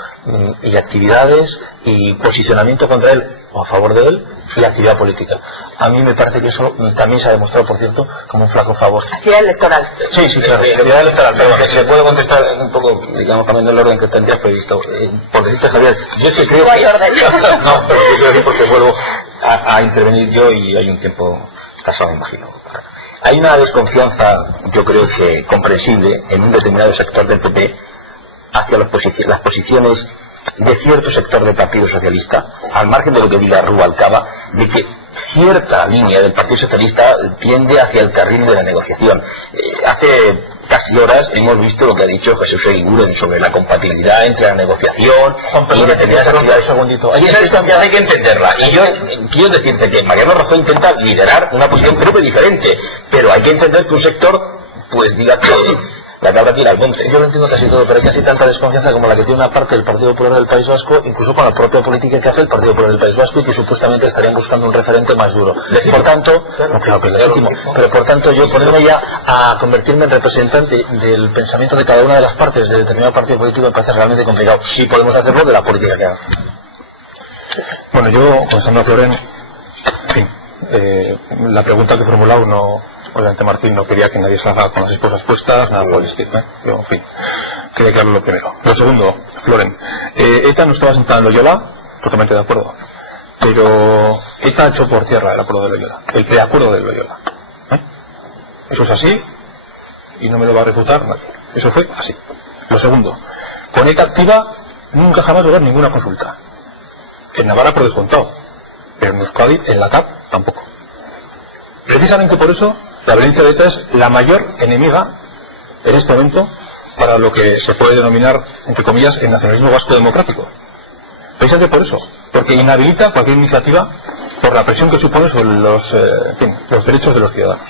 y actividades y posicionamiento contra él o a favor de él y actividad política. A mí me parece que eso también se ha demostrado, por cierto, como un flaco favor. Actividad electoral. Sí, claro, actividad electoral, pero que se le puede contestar un poco, digamos, cambiando el orden que tendrías previsto. Porque dice Javier, yo es que creo... No hay orden. No, pero yo quiero decir porque vuelvo a intervenir yo y hay un tiempo pasado, me imagino. Hay una desconfianza, yo creo que comprensible, en un determinado sector del PP hacia las posiciones de cierto sector del Partido Socialista, al margen de lo que diga Rubalcaba, de que cierta línea del Partido Socialista tiende hacia el carril de la negociación. Hace casi horas hemos visto lo que ha dicho Jesús Eguiguren sobre la compatibilidad entre la negociación y determinadas actividades. Y esa desconfianza hay que entenderla. Y yo quiero decirte que Mariano Rajoy intenta liderar una posición creo que diferente, pero hay que entender que un sector pues diga que la cabra tira al monte. Yo lo entiendo casi todo, pero hay casi tanta desconfianza como la que tiene una parte del Partido Popular del País Vasco, incluso con la propia política que hace el Partido Popular del País Vasco, y que supuestamente estarían buscando un referente más duro. Por tanto, no creo que es legítimo, pero por tanto yo ponerme ya a convertirme en representante del pensamiento de cada una de las partes de determinado partido político me parece realmente complicado. Sí podemos hacerlo de la política que haga. Bueno, yo, contestando a Floren, en fin, la pregunta que he formulado no... Obviamente Martín no quería que nadie se la haga con las esposas puestas, nada por el estilo, Yo, en fin, quería que hablo lo primero. Lo segundo, Floren, ETA no estaba sentada en Loyola, totalmente de acuerdo, pero ETA echó por tierra el acuerdo de Loyola, el preacuerdo de Loyola. Eso es así y no me lo va a refutar nadie. Eso fue así. Lo segundo, con ETA activa nunca jamás va a haber ninguna consulta. En Navarra por descontado, pero en Euskadi, en la CAP, tampoco. Precisamente por eso la violencia de ETA es la mayor enemiga en este momento para lo que se puede denominar, entre comillas, el nacionalismo vasco democrático. Precisamente por eso, porque inhabilita cualquier iniciativa por la presión que supone sobre los derechos de los ciudadanos.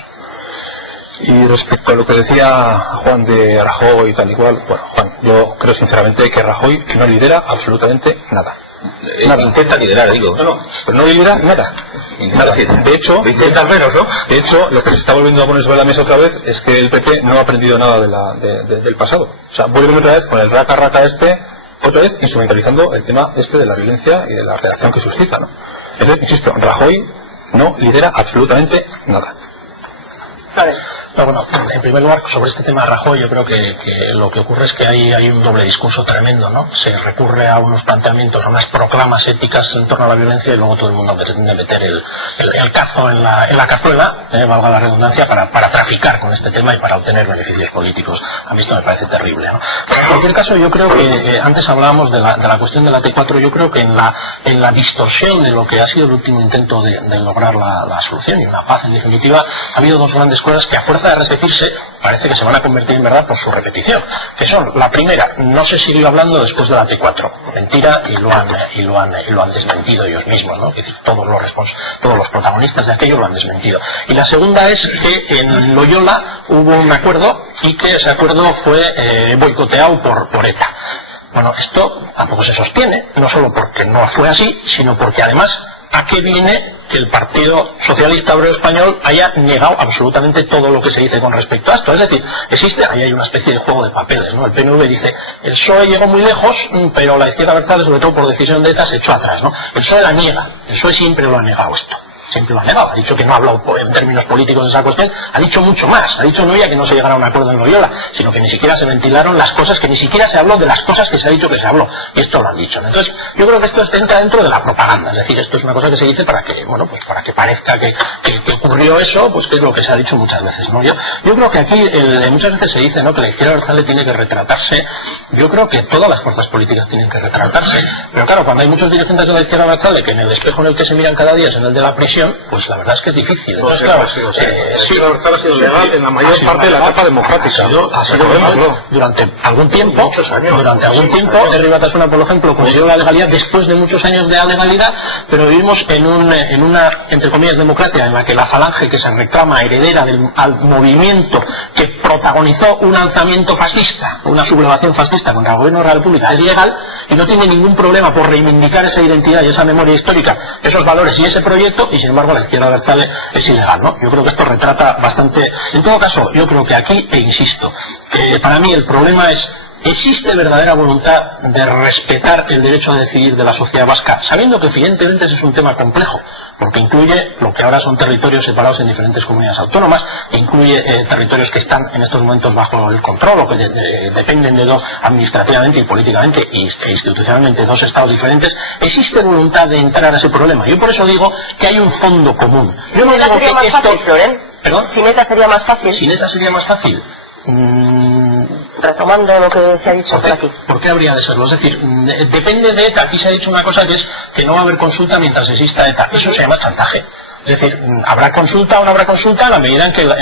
Y respecto a lo que decía Juan de Rajoy y tal y cual, bueno, Juan, yo creo sinceramente que Rajoy no lidera absolutamente nada. Intenta liderar, digo. No, pero no lidera nada. De hecho, intenta menos, ¿no? De hecho, lo que se está volviendo a poner sobre la mesa otra vez es que el PP no ha aprendido nada del pasado. O sea, vuelven otra vez con el raca otra vez instrumentalizando el tema de la violencia y de la reacción que suscita, ¿no? Entonces, insisto, Rajoy no lidera absolutamente nada. Vale. No, bueno, en primer lugar, sobre este tema de Rajoy, yo creo que lo que ocurre es que hay un doble discurso tremendo, ¿no? Se recurre a unos planteamientos, a unas proclamas éticas en torno a la violencia y luego todo el mundo pretende meter el cazo en la cazuela, valga la redundancia, para traficar con este tema y para obtener beneficios políticos. A mí esto me parece terrible, ¿no? Pero en cualquier caso, yo creo que antes hablábamos de la cuestión de la T4, yo creo que en la distorsión de lo que ha sido el último intento de lograr la solución y una paz en definitiva, ha habido dos grandes cosas que a fuerza de repetirse parece que se van a convertir en verdad por su repetición, que son, la primera, no se siguió hablando después de la T4, mentira, y lo han desmentido ellos mismos, ¿no? Es decir, todos los protagonistas de aquello lo han desmentido. Y la segunda es que en Loyola hubo un acuerdo y que ese acuerdo fue boicoteado por ETA. Bueno, esto tampoco se sostiene, no solo porque no fue así, sino porque además, ¿a qué viene que el Partido Socialista Obrero Español haya negado absolutamente todo lo que se dice con respecto a esto? Es decir, ahí hay una especie de juego de papeles, ¿no? El PNV dice, el PSOE llegó muy lejos, pero la izquierda abertzale, sobre todo por decisión de ETA, se echó atrás, ¿no? El PSOE la niega, el PSOE siempre lo ha negado esto. Siempre lo ha negado, ha dicho que no ha hablado en términos políticos de esa cuestión, ha dicho mucho más, ha dicho no ya que no se llegara a un acuerdo en Loyola, sino que ni siquiera se ventilaron las cosas, que ni siquiera se habló de las cosas que se ha dicho que se habló, y esto lo han dicho, ¿no? Entonces, yo creo que esto entra dentro de la propaganda, es decir, esto es una cosa que se dice para que, bueno, pues para que parezca que ocurrió eso, pues que es lo que se ha dicho muchas veces, ¿no? Yo creo que aquí muchas veces se dice, ¿no?, que la izquierda abertzale tiene que retratarse. Yo creo que todas las fuerzas políticas tienen que retratarse, pero claro, cuando hay muchos dirigentes de la izquierda abertzale que en el espejo en el que se miran cada día es en el de la prisión, pues la verdad es que es difícil. Entonces, claro, ha sido legal en la mayor parte de la etapa democrática. Ha sido legal durante algún tiempo. Muchos años. Durante algún tiempo, Herri Batasuna, por ejemplo, consiguió la legalidad después de muchos años de legalidad, pero vivimos en una, entre comillas, democracia en la que la falange que se reclama heredera al movimiento que protagonizó un alzamiento fascista, una sublevación fascista contra el gobierno de la República, es legal y no tiene ningún problema por reivindicar esa identidad y esa memoria histórica, esos valores y ese proyecto, y sin embargo la izquierda abertzale es ilegal, ¿no? Yo creo que esto retrata bastante. En todo caso, yo creo que aquí, e insisto, que para mí el problema es: ¿existe verdadera voluntad de respetar el derecho a decidir de la sociedad vasca, sabiendo que evidentemente ese es un tema complejo, porque incluye lo que ahora son territorios separados en diferentes comunidades autónomas, e incluye territorios que están en estos momentos bajo el control o que dependen de administrativamente y políticamente e institucionalmente dos estados diferentes? ¿Existe voluntad de entrar a ese problema? Yo por eso digo que hay un fondo común. Yo no digo que esto... ¿Perdón? ¿Sin ETA sería más fácil? ¿Sin ETA sería más fácil? Retomando lo que se ha dicho por aquí. ¿Por qué habría de serlo? Es decir, depende de ETA. Aquí se ha dicho una cosa, que es que no va a haber consulta mientras exista ETA. Eso se llama chantaje. Es decir, habrá consulta o no habrá consulta a la medida en que o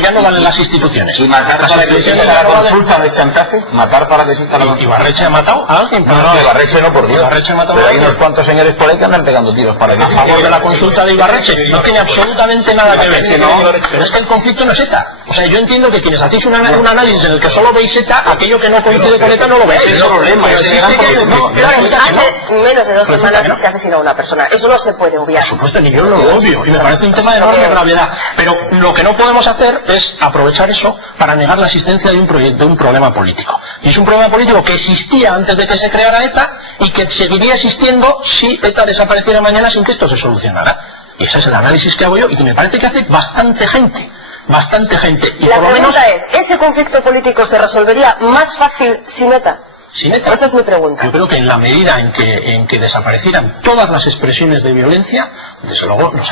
ya no valen las instituciones. ¿Y matar para que exista la consulta de chantaje? ¿Matar para que exista la consulta? ¿Ibarretxe ha matado a alguien? No, Ibarretxe no, por Dios. Ibarretxe ha matado pero hay unos cuantos señores por ahí que andan pegando tiros para que... A favor de la consulta de Ibarretxe no tiene absolutamente nada que ver. Pero es que el conflicto no es ETA. O sea, yo entiendo que quienes hacéis un análisis en el que solo veis ETA, aquello que no coincide con ETA no lo veis. Es el problema. Hace menos de 2 semanas se ha asesinado a una persona. Eso no se puede obviar. Por supuesto, ni yo lo obvio, y me parece un tema de enorme gravedad. Pero lo que no podemos hacer es aprovechar eso para negar la existencia de un proyecto, de un problema político. Y es un problema político que existía antes de que se creara ETA y que seguiría existiendo si ETA desapareciera mañana sin que esto se solucionara. Y ese es el análisis que hago yo y que me parece que hace bastante gente. Y la pregunta es, ¿ese conflicto político se resolvería más fácil sin ETA? ¿Sin ETA? Esa es mi pregunta. Yo creo que en la medida en que desaparecieran todas las expresiones de violencia, desde luego nos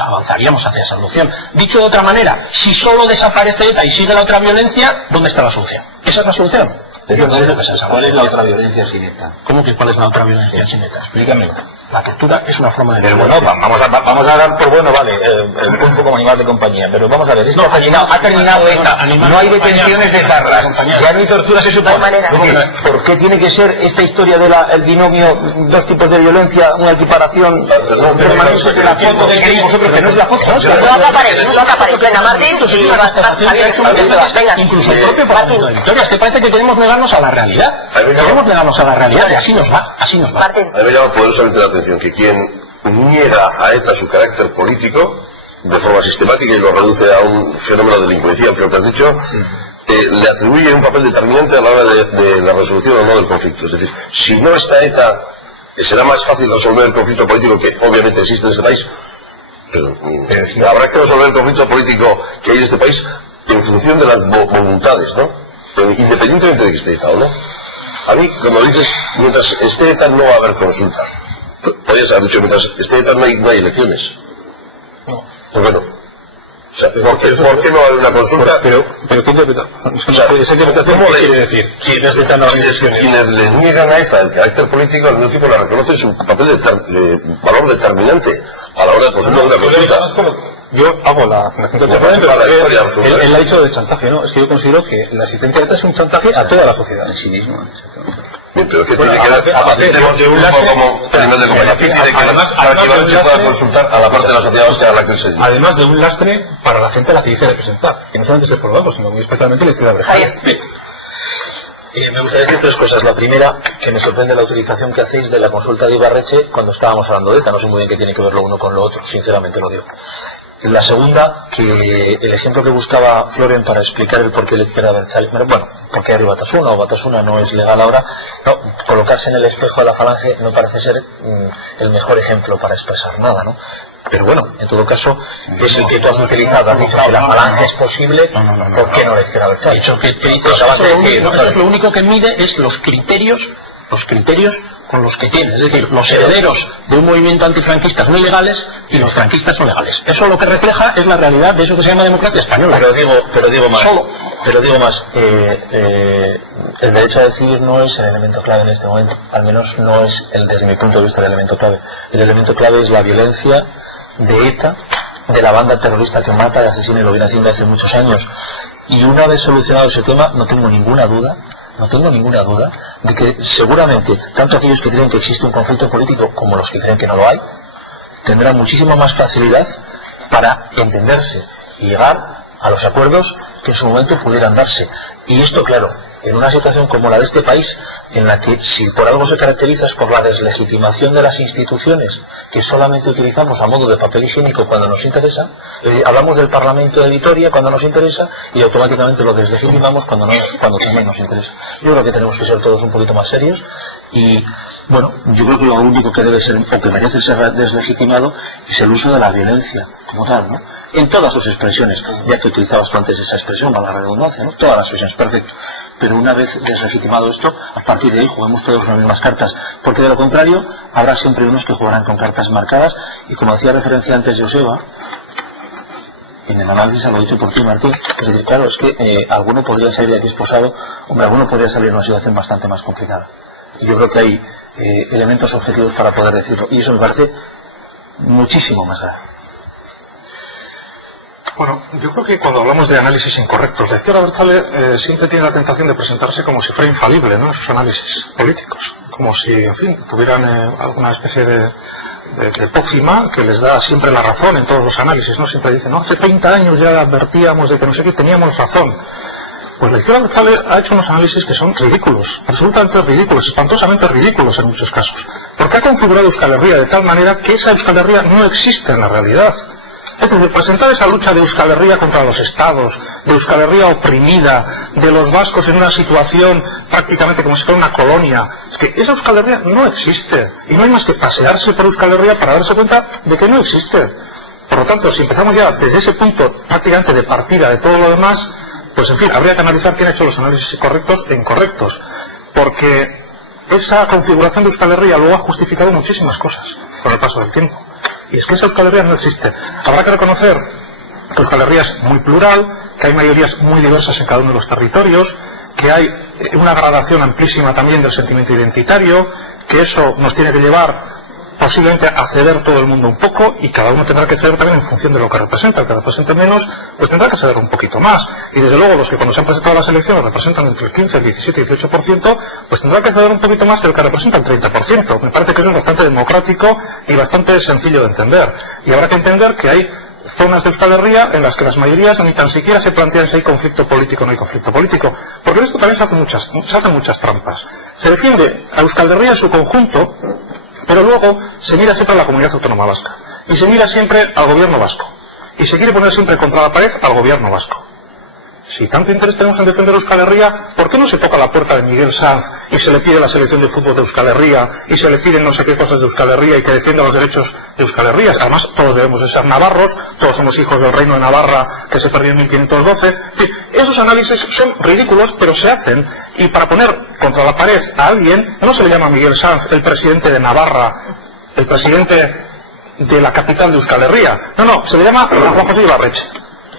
avanzaríamos hacia esa solución. Dicho de otra manera, si solo desaparece ETA y sigue la otra violencia, ¿dónde está la solución? ¿Esa es la solución? ¿Cuál es la otra violencia sin ETA? ¿Cómo que cuál es la otra violencia sin ETA? Explícame. La tortura es una forma de pero bueno, vamos a dar por bueno, vale, el cuerpo como animal de compañía, pero vamos a ver, esto ha terminado ETA, no hay detenciones de tarras, ya no hay tortura, se supone. ¿Por qué tiene que ser esta historia del binomio, dos tipos de violencia, una equiparación permanente de la foto que queréis vosotros, que no es la foto? No acaparéis, venga Martín, y venga. Incluso el propio Parlamento de Vitoria, es que parece que queremos negarnos a la realidad, y así nos va. Martín. A mí me llama poderosamente la atención que quien niega a ETA su carácter político de forma sistemática y lo reduce a un fenómeno delincuencial, creo que has dicho, le atribuye un papel determinante a la hora de la resolución o no del conflicto. Es decir, si no está ETA, será más fácil resolver el conflicto político que obviamente existe en este país. pero habrá que resolver el conflicto político que hay en este país en función de las voluntades, ¿no? Independientemente de que esté ETA o no. A mí, como dices, mientras esté ETA no va a haber consulta. Podrías haber dicho, mientras esté ETA no hay elecciones. No. Pues bueno. O sea, ¿por qué no hay una consulta? Pero ¿qué interpretación? O sea, ¿Esa interpretación qué quiere decir? ¿Quiénes vetan las elecciones? Quienes le niegan a ETA el carácter político, al mismo tiempo le reconocen su papel de valor determinante a la hora de posible una consulta. Yo hago la afirmación que él ha dicho de chantaje, ¿no? Es que yo considero que la asistencia de ETA es un chantaje a toda la sociedad en sí misma. Pero que tiene que dar de un lastre como nivel de comunidad. ¿Qué tiene que para que no se pueda consultar a la parte de la sociedad vasca a la que se dice? Además de un lastre para la gente a la que dice representar, que no solamente es el pueblo, sino muy especialmente le queda Javier. Me gustaría decir tres cosas. La primera, que me sorprende la utilización que hacéis de la consulta de Ibarretxe cuando estábamos hablando de ETA. No sé muy bien qué tiene que ver lo uno con lo otro, sinceramente lo digo. La segunda, que el ejemplo que buscaba Floren para explicar el por qué la izquierda abertzale, bueno, porque hay Batasuna o Batasuna no es legal ahora, no, colocarse en el espejo de la Falange no parece ser el mejor ejemplo para expresar nada, ¿no? Pero bueno, en todo caso, es el que tú has utilizado. Has dicho, si la Falange es posible, ¿por qué no la izquierda abertzale? Eso es lo único que mide es los criterios con los que tiene, es decir, los herederos de un movimiento antifranquista son ilegales y los franquistas son legales. Eso lo que refleja es la realidad de eso que se llama democracia española. Pero digo más, el derecho a decidir no es el elemento clave en este momento, al menos no es desde mi punto de vista el elemento clave. El elemento clave es la violencia de ETA, de la banda terrorista que mata y asesina y lo viene haciendo hace muchos años. Y una vez solucionado ese tema, no tengo ninguna duda de que seguramente tanto aquellos que creen que existe un conflicto político como los que creen que no lo hay tendrán muchísima más facilidad para entenderse y llegar a los acuerdos que en su momento pudieran darse. Y esto, claro, en una situación como la de este país, en la que si por algo se caracteriza es por la deslegitimación de las instituciones que solamente utilizamos a modo de papel higiénico cuando nos interesa, hablamos del Parlamento de Vitoria cuando nos interesa y automáticamente lo deslegitimamos cuando también nos interesa. Yo creo que tenemos que ser todos un poquito más serios y, bueno, yo creo que lo único que debe ser o que merece ser deslegitimado es el uso de la violencia como tal, ¿no? En todas sus expresiones, ya que utilizabas tú antes esa expresión, a la redundancia, ¿no? Todas las expresiones, perfecto. Pero una vez deslegitimado esto, a partir de ahí juguemos todos las mismas cartas, porque de lo contrario habrá siempre unos que jugarán con cartas marcadas y como hacía referencia antes Joseba, en el análisis lo dicho por ti, Martín, es decir, claro, es que alguno podría salir de aquí esposado, alguno podría salir en una situación bastante más complicada. Y yo creo que hay elementos objetivos para poder decirlo, y eso me parece muchísimo más grave. Bueno, yo creo que cuando hablamos de análisis incorrectos, la izquierda abertzale siempre tiene la tentación de presentarse como si fuera infalible, ¿no?, en sus análisis políticos, como si, en fin, tuvieran alguna especie de pócima que les da siempre la razón en todos los análisis, ¿no? Siempre dicen, no, hace 30 años ya advertíamos de que no sé qué, teníamos razón. Pues la izquierda abertzale ha hecho unos análisis que son ridículos, absolutamente ridículos, espantosamente ridículos en muchos casos, porque ha configurado Euskal Herria de tal manera que esa Euskal Herria no existe en la realidad. Es decir, presentar esa lucha de Euskal Herria contra los estados, de Euskal Herria oprimida, de los vascos en una situación prácticamente como si fuera una colonia, es que esa Euskal Herria no existe, y no hay más que pasearse por Euskal Herria para darse cuenta de que no existe. Por lo tanto, si empezamos ya desde ese punto prácticamente de partida de todo lo demás, pues en fin, habría que analizar quién ha hecho los análisis correctos e incorrectos, porque esa configuración de Euskal Herria luego ha justificado muchísimas cosas con el paso del tiempo. Y es que esa Euskal Herria no existe. Habrá que reconocer que Euskal Herria es muy plural, que hay mayorías muy diversas en cada uno de los territorios, que hay una gradación amplísima también del sentimiento identitario, que eso nos tiene que llevar posiblemente a ceder todo el mundo un poco, y cada uno tendrá que ceder también en función de lo que representa. El que represente menos, pues tendrá que ceder un poquito más. Y desde luego los que cuando se han presentado las elecciones representan entre el 15, el 17 y 18%, pues tendrá que ceder un poquito más que el que representa el 30%. Me parece que eso es bastante democrático y bastante sencillo de entender. Y habrá que entender que hay zonas de Euskal Herria en las que las mayorías ni tan siquiera se plantean si hay conflicto político o no hay conflicto político, porque en esto también se hacen muchas trampas. Se defiende a Euskal Herria en su conjunto, pero luego se mira siempre a la comunidad autónoma vasca, y se mira siempre al gobierno vasco, y se quiere poner siempre contra la pared al gobierno vasco. Si tanto interés tenemos en defender Euskal Herria, ¿por qué no se toca la puerta de Miguel Sanz y se le pide la selección de fútbol de Euskal Herria y se le piden no sé qué cosas de Euskal Herria y que defienda los derechos de Euskal Herria? Además, todos debemos de ser navarros, todos somos hijos del reino de Navarra que se perdió en 1512. En fin, esos análisis son ridículos, pero se hacen. Y para poner contra la pared a alguien, no se le llama Miguel Sanz el presidente de Navarra, el presidente de la capital de Euskal Herria. No, se le llama Juan José Ibarretxe.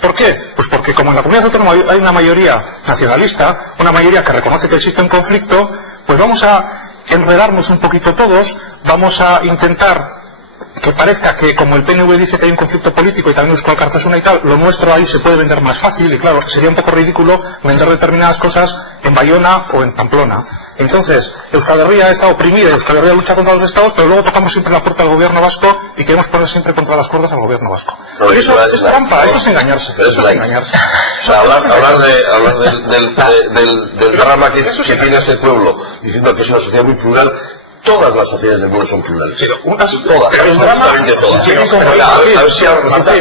¿Por qué? Pues porque como en la comunidad autónoma hay una mayoría nacionalista, una mayoría que reconoce que existe un conflicto, pues vamos a enredarnos un poquito todos, vamos a intentar que parezca que como el PNV dice que hay un conflicto político y también Euskal Cartasuna y tal, lo nuestro ahí se puede vender más fácil y claro, sería un poco ridículo vender determinadas cosas en Bayona o en Pamplona. Entonces, Euskal Herria está oprimida, Euskal Herria lucha contra los estados, pero luego tocamos siempre la puerta del gobierno vasco y queremos poner siempre contra las cuerdas al gobierno vasco. No, eso es trampa, eso es engañarse. Eso es engañarse. O sea, hablar del drama que tiene este pueblo, diciendo que es una sociedad muy plural. Todas las sociedades del mundo son plurales. Todas, absolutamente todas. A ver si ahora resulta.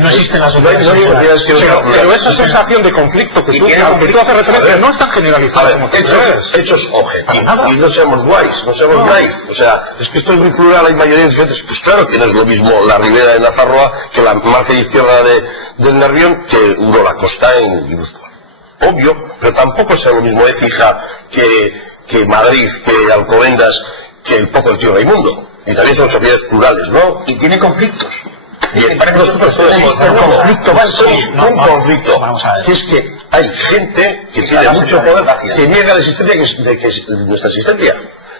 No existen las sociedades que no sean plurales. Pero esa sensación de conflicto que tú haces referencia no es tan generalizada como tú crees. Hechos objetivos. Y no seamos guays, no seamos naif. O sea, es que esto es muy plural, hay mayorías diferentes. Pues claro que no es lo mismo la ribera de Nazarroa que la margen izquierda del Nervión que la costa en Guipúzcoa. Obvio, pero tampoco es lo mismo Écija que Madrid, que Alcobendas, que el Pozo del Tío Raimundo. Y también son sociedades plurales, ¿no? Y tiene conflictos. Y parece nosotros todos un conflicto básico, un conflicto. Que es que hay gente que tiene mucho poder, que niega la existencia de nuestra existencia.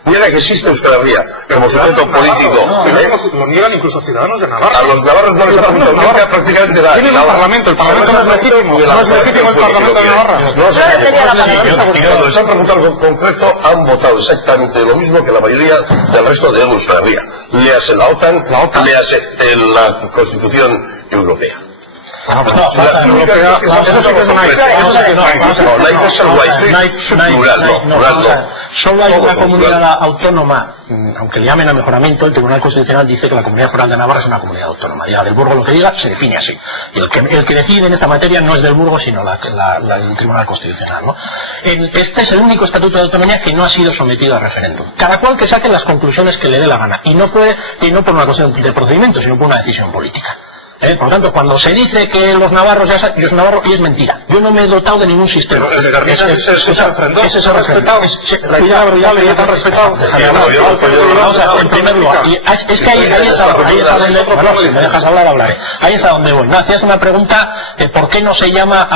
Niega que existe Euskal Herria como sujeto político. Lo niegan incluso ciudadanos de Navarra. A los navarros no les ha preguntado nunca prácticamente nada. Tienen un parlamento, el parlamento no es legítimo. No es legítimo el parlamento de Navarra. Cuando les han preguntado algo concreto, han votado exactamente lo mismo que la mayoría del resto de Euskal Herria. Léase la OTAN, léase la Constitución Europea. Eso sí que es naif. No, naif es ser guay, soy plural, no. Solo hay una comunidad autónoma, aunque le llamen a mejoramiento, el Tribunal Constitucional dice que la Comunidad Foral de Navarra es una comunidad autónoma. Ya del Burgo lo que diga se define así. Y el que decide en esta materia no es del Burgo, sino el Tribunal Constitucional, ¿no? Este es el único estatuto de autonomía que no ha sido sometido a referéndum. Cada cual que saque las conclusiones que le dé la gana. Y no por una cuestión de procedimiento, sino por una decisión política. Por lo tanto, cuando se dice que los navarros, yo soy navarro, y es mentira. Yo no me he dotado de ningún sistema. El de Garnica ese es el respetado. Ya tan respetado. En primer lugar, es que ahí es a donde, bueno, si me dejas hablar, hablaré. Ahí es a donde voy. No, hacías una pregunta de por qué no se llama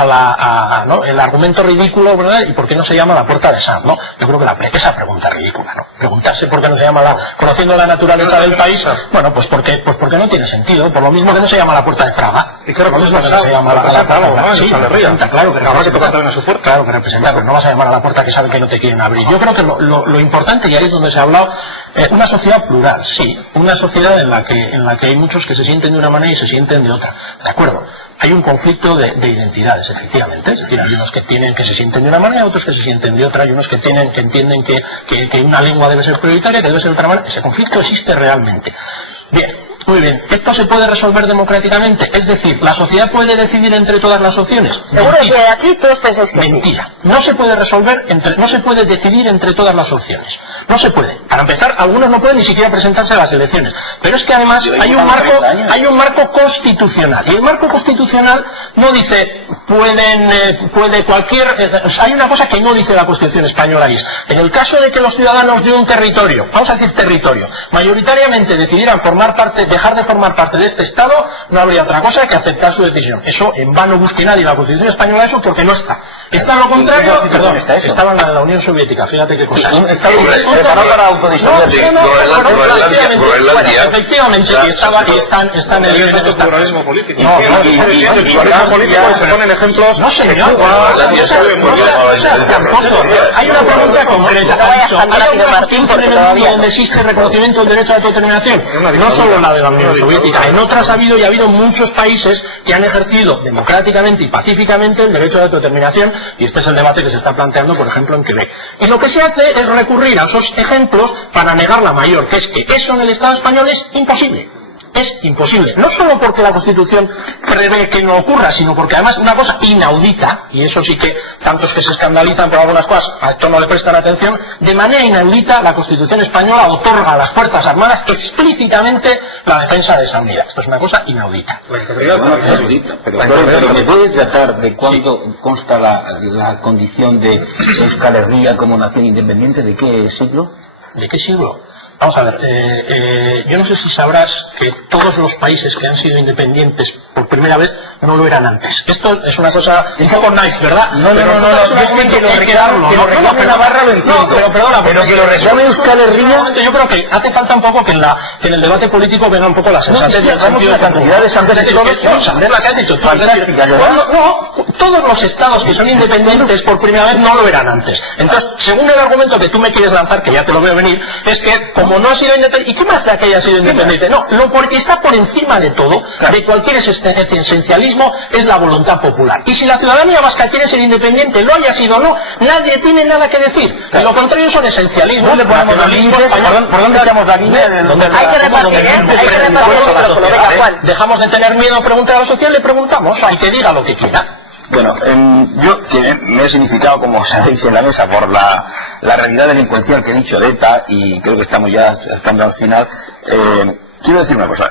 ¿no? El argumento ridículo, ¿verdad? Y por qué no se llama la puerta de Sanz, ¿no? Yo creo que esa pregunta es ridícula, ¿no? Preguntarse por qué no se llama conociendo la naturaleza del país, bueno, pues porque no tiene sentido. Por lo mismo que no se llama la puerta de Fraga. ¿Y qué representa? Se llama la puerta. Sí, representa, claro, que habrá que tocar también a su puerta. Claro que representa, pero no vas a llamar a la puerta que saben que no te quieren abrir. Yo creo que lo importante, y ahí es donde se ha hablado, una sociedad plural, sí, una sociedad en la que hay muchos que se sienten de una manera y se sienten de otra. De acuerdo. Hay un conflicto de identidades, efectivamente. Es decir, hay unos que se sienten de una manera, otros que se sienten de otra, hay unos que entienden que una lengua debe ser prioritaria, que debe ser de otra manera. Ese conflicto existe realmente. Bien. Muy bien, ¿esto se puede resolver democráticamente? Es decir, ¿la sociedad puede decidir entre todas las opciones? Seguro que de aquí todos pensáis que mentira. Sí. No se puede no se puede decidir entre todas las opciones. No se puede. Para empezar, algunos no pueden ni siquiera presentarse a las elecciones. Pero es que además hay un marco constitucional. Y el marco constitucional no dice, puede cualquier... hay una cosa que no dice la Constitución española y es, en el caso de que los ciudadanos de un territorio, vamos a decir territorio, mayoritariamente decidieran dejar de formar parte de este Estado, no habría otra cosa que aceptar su decisión. Eso en vano busque nadie en la Constitución española eso porque no está. Está lo contrario, perdón, estaba en la Unión Soviética, fíjate qué cosa. Está preparado para autodisolverse. Efectivamente, y está en el pluralismo político. El pluralismo político se ponen ejemplos. No señor, hay una pregunta concreta. No vayas tan rápido, Martín, porque todavía donde existe el reconocimiento del derecho a la autodeterminación. No solo la de la Unión Soviética, en otras ha habido muchos países que han ejercido democráticamente y pacíficamente el derecho a la autodeterminación, y este es el debate que se está planteando, por ejemplo, en Quebec. Y lo que se hace es recurrir a esos ejemplos para negar la mayor, que es que eso en el Estado español es imposible. Es imposible. No solo porque la Constitución prevé que no ocurra, sino porque además una cosa inaudita, y eso sí que tantos que se escandalizan por algunas cosas, a esto no le prestan atención, de manera inaudita la Constitución española otorga a las Fuerzas Armadas explícitamente la defensa de esa unidad. Esto es una cosa inaudita. Pero ¿me puedes tratar de cuánto consta la condición de Euskal Herria como nación independiente? ¿De qué siglo? ¿De qué siglo? Vamos a ver, yo no sé si sabrás que todos los países que han sido independientes por primera vez no lo eran antes. Esto es una cosa un poco nice, ¿verdad? No, que lo reclame Navarra lo entiendo. Pero perdona, pero que lo reclame Euskal Herria. Yo creo que hace falta un poco que en el debate político venga un poco la sensatez. Una cantidad de Sander la que has dicho. No, todos los estados que son independientes por primera vez no lo eran antes. Entonces, según el argumento que tú me quieres lanzar, que ya te lo veo venir, es que como no ha sido independiente, ¿y qué más da que haya sido independiente? No, lo porque está por encima de todo, de cualquier esencialismo, es la voluntad popular. Y si la ciudadanía vasca quiere ser independiente, lo haya sido o no, nadie tiene nada que decir. De lo contrario son esencialismos. ¿Dónde ponemos los límites? ¿Por dónde echamos la línea? Hay que repartir, hay que repartir el micrófono. Venga, Juan. Dejamos de tener miedo a preguntar a la sociedad, le preguntamos, hay que diga lo que quiera. Bueno, yo que me he significado, como sabéis, en la mesa por la realidad delincuencial que he dicho de ETA, y creo que estamos ya acercando al final, quiero decir una cosa.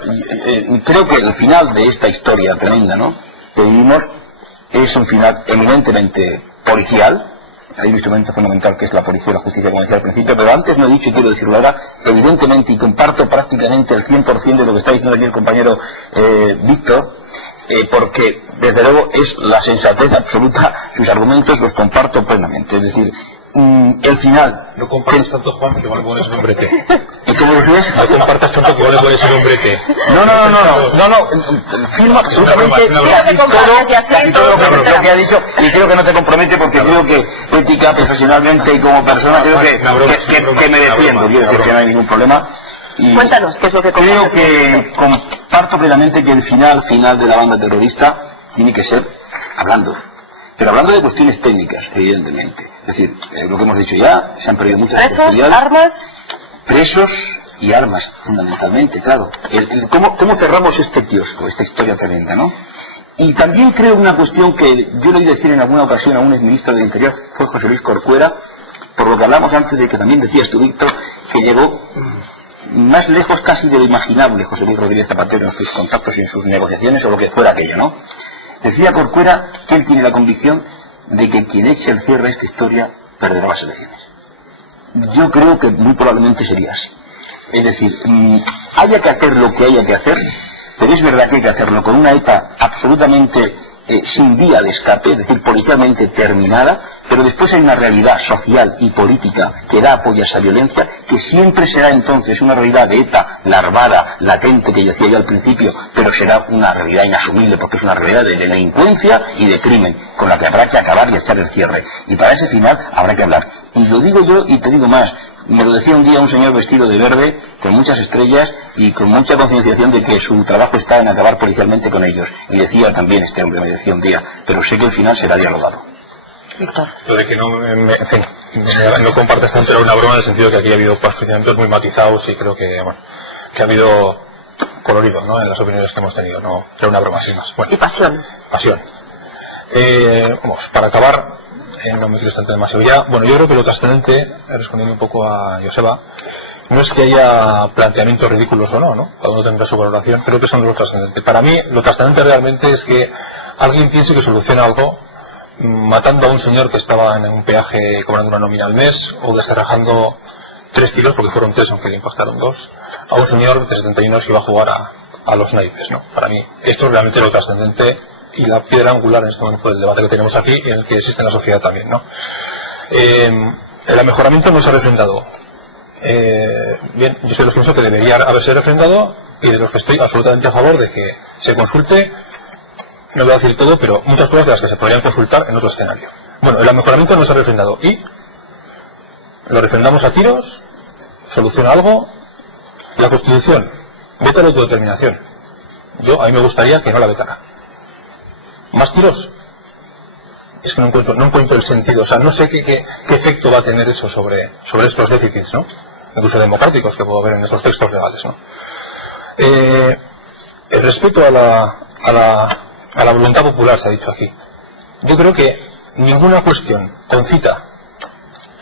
Creo que el final de esta historia tremenda, ¿no?, que vivimos, es un final eminentemente policial. Hay un instrumento fundamental que es la policía y la justicia, como decía al principio, pero antes no he dicho y quiero decirlo ahora, evidentemente, y comparto prácticamente el 100% de lo que está diciendo aquí el compañero Víctor, porque desde luego es la sensatez absoluta, sus argumentos los comparto plenamente. Es decir, el final... No compartas tanto, Juan, que igual le pones un hombre T. ¿Y cómo decías? No compartas tanto, que igual le pones un hombre T. No, firma absolutamente todo lo que ha dicho, y creo que no te compromete, porque creo que ética, profesionalmente y como persona, creo que me defiendo, quiero decir que no hay ningún problema. Y cuéntanos, ¿qué es lo que creo que comparto plenamente que el final de la banda terrorista tiene que ser hablando, pero hablando de cuestiones técnicas, evidentemente. Es decir, lo que hemos dicho ya, se han perdido muchas presos y armas, fundamentalmente, claro. ¿Cómo cerramos este kiosco, esta historia tremenda, ¿no? Y también creo una cuestión que yo le oí decir en alguna ocasión a un exministro del Interior, fue José Luis Corcuera, por lo que hablamos antes de que también decías tú, Víctor, que llegó más lejos casi de lo imaginable José Luis Rodríguez Zapatero en sus contactos y en sus negociaciones o lo que fuera aquello, ¿no? Decía Corcuera que él tiene la convicción de que quien eche el cierre a esta historia perderá las elecciones. Yo creo que muy probablemente sería así. Es decir, haya que hacer lo que haya que hacer, pero es verdad que hay que hacerlo con una ETA absolutamente sin vía de escape, es decir, policialmente terminada, pero después hay una realidad social y política que da apoyo a esa violencia, que siempre será entonces una realidad de ETA larvada, latente, que decía yo al principio, pero será una realidad inasumible, porque es una realidad de delincuencia y de crimen, con la que habrá que acabar y echar el cierre. Y para ese final habrá que hablar. Y lo digo yo y te digo más. Me lo decía un día un señor vestido de verde, con muchas estrellas y con mucha concienciación de que su trabajo está en acabar policialmente con ellos. Y decía también este hombre, me decía un día, pero sé que el final será dialogado. Víctor. Lo de que no compartes tanto era una broma, en el sentido que aquí ha habido posicionamientos muy matizados y creo que, bueno, que ha habido colorido, ¿no?, en las opiniones que hemos tenido. No, era una broma sin más. Bueno, y pasión. Vamos, para acabar, no me quiero extender demasiado ya. Bueno, yo creo que lo trascendente, respondiendo un poco a Joseba, no es que haya planteamientos ridículos o no, ¿no? Cada uno tendrá su valoración, creo que son lo trascendente. Para mí, lo trascendente realmente es que alguien piense que soluciona algo matando a un señor que estaba en un peaje cobrando una nómina al mes, o descerrajando 3 tiros, porque fueron 3 aunque le impactaron 2, a un señor de 71 años que iba a jugar a los naipes, ¿no? Para mí, esto es realmente lo trascendente y la piedra angular en este momento del debate que tenemos aquí y en el que existe en la sociedad también, ¿no? El mejoramiento no se ha refrendado. Bien, yo soy de los que pienso que debería haberse refrendado, y de los que estoy absolutamente a favor de que se consulte, no voy a decir todo, pero muchas cosas de las que se podrían consultar en otro escenario. Bueno, el mejoramiento no se ha refrendado y lo refrendamos a tiros, soluciona algo. La Constitución veta la autodeterminación. A mí me gustaría que no la vetara. ¿Más tiros? Es que no encuentro el sentido. O sea, no sé qué efecto va a tener eso sobre estos déficits, ¿no?, incluso democráticos, que puedo ver en estos textos legales, ¿no? El respeto a la voluntad popular se ha dicho aquí. Yo creo que ninguna cuestión concita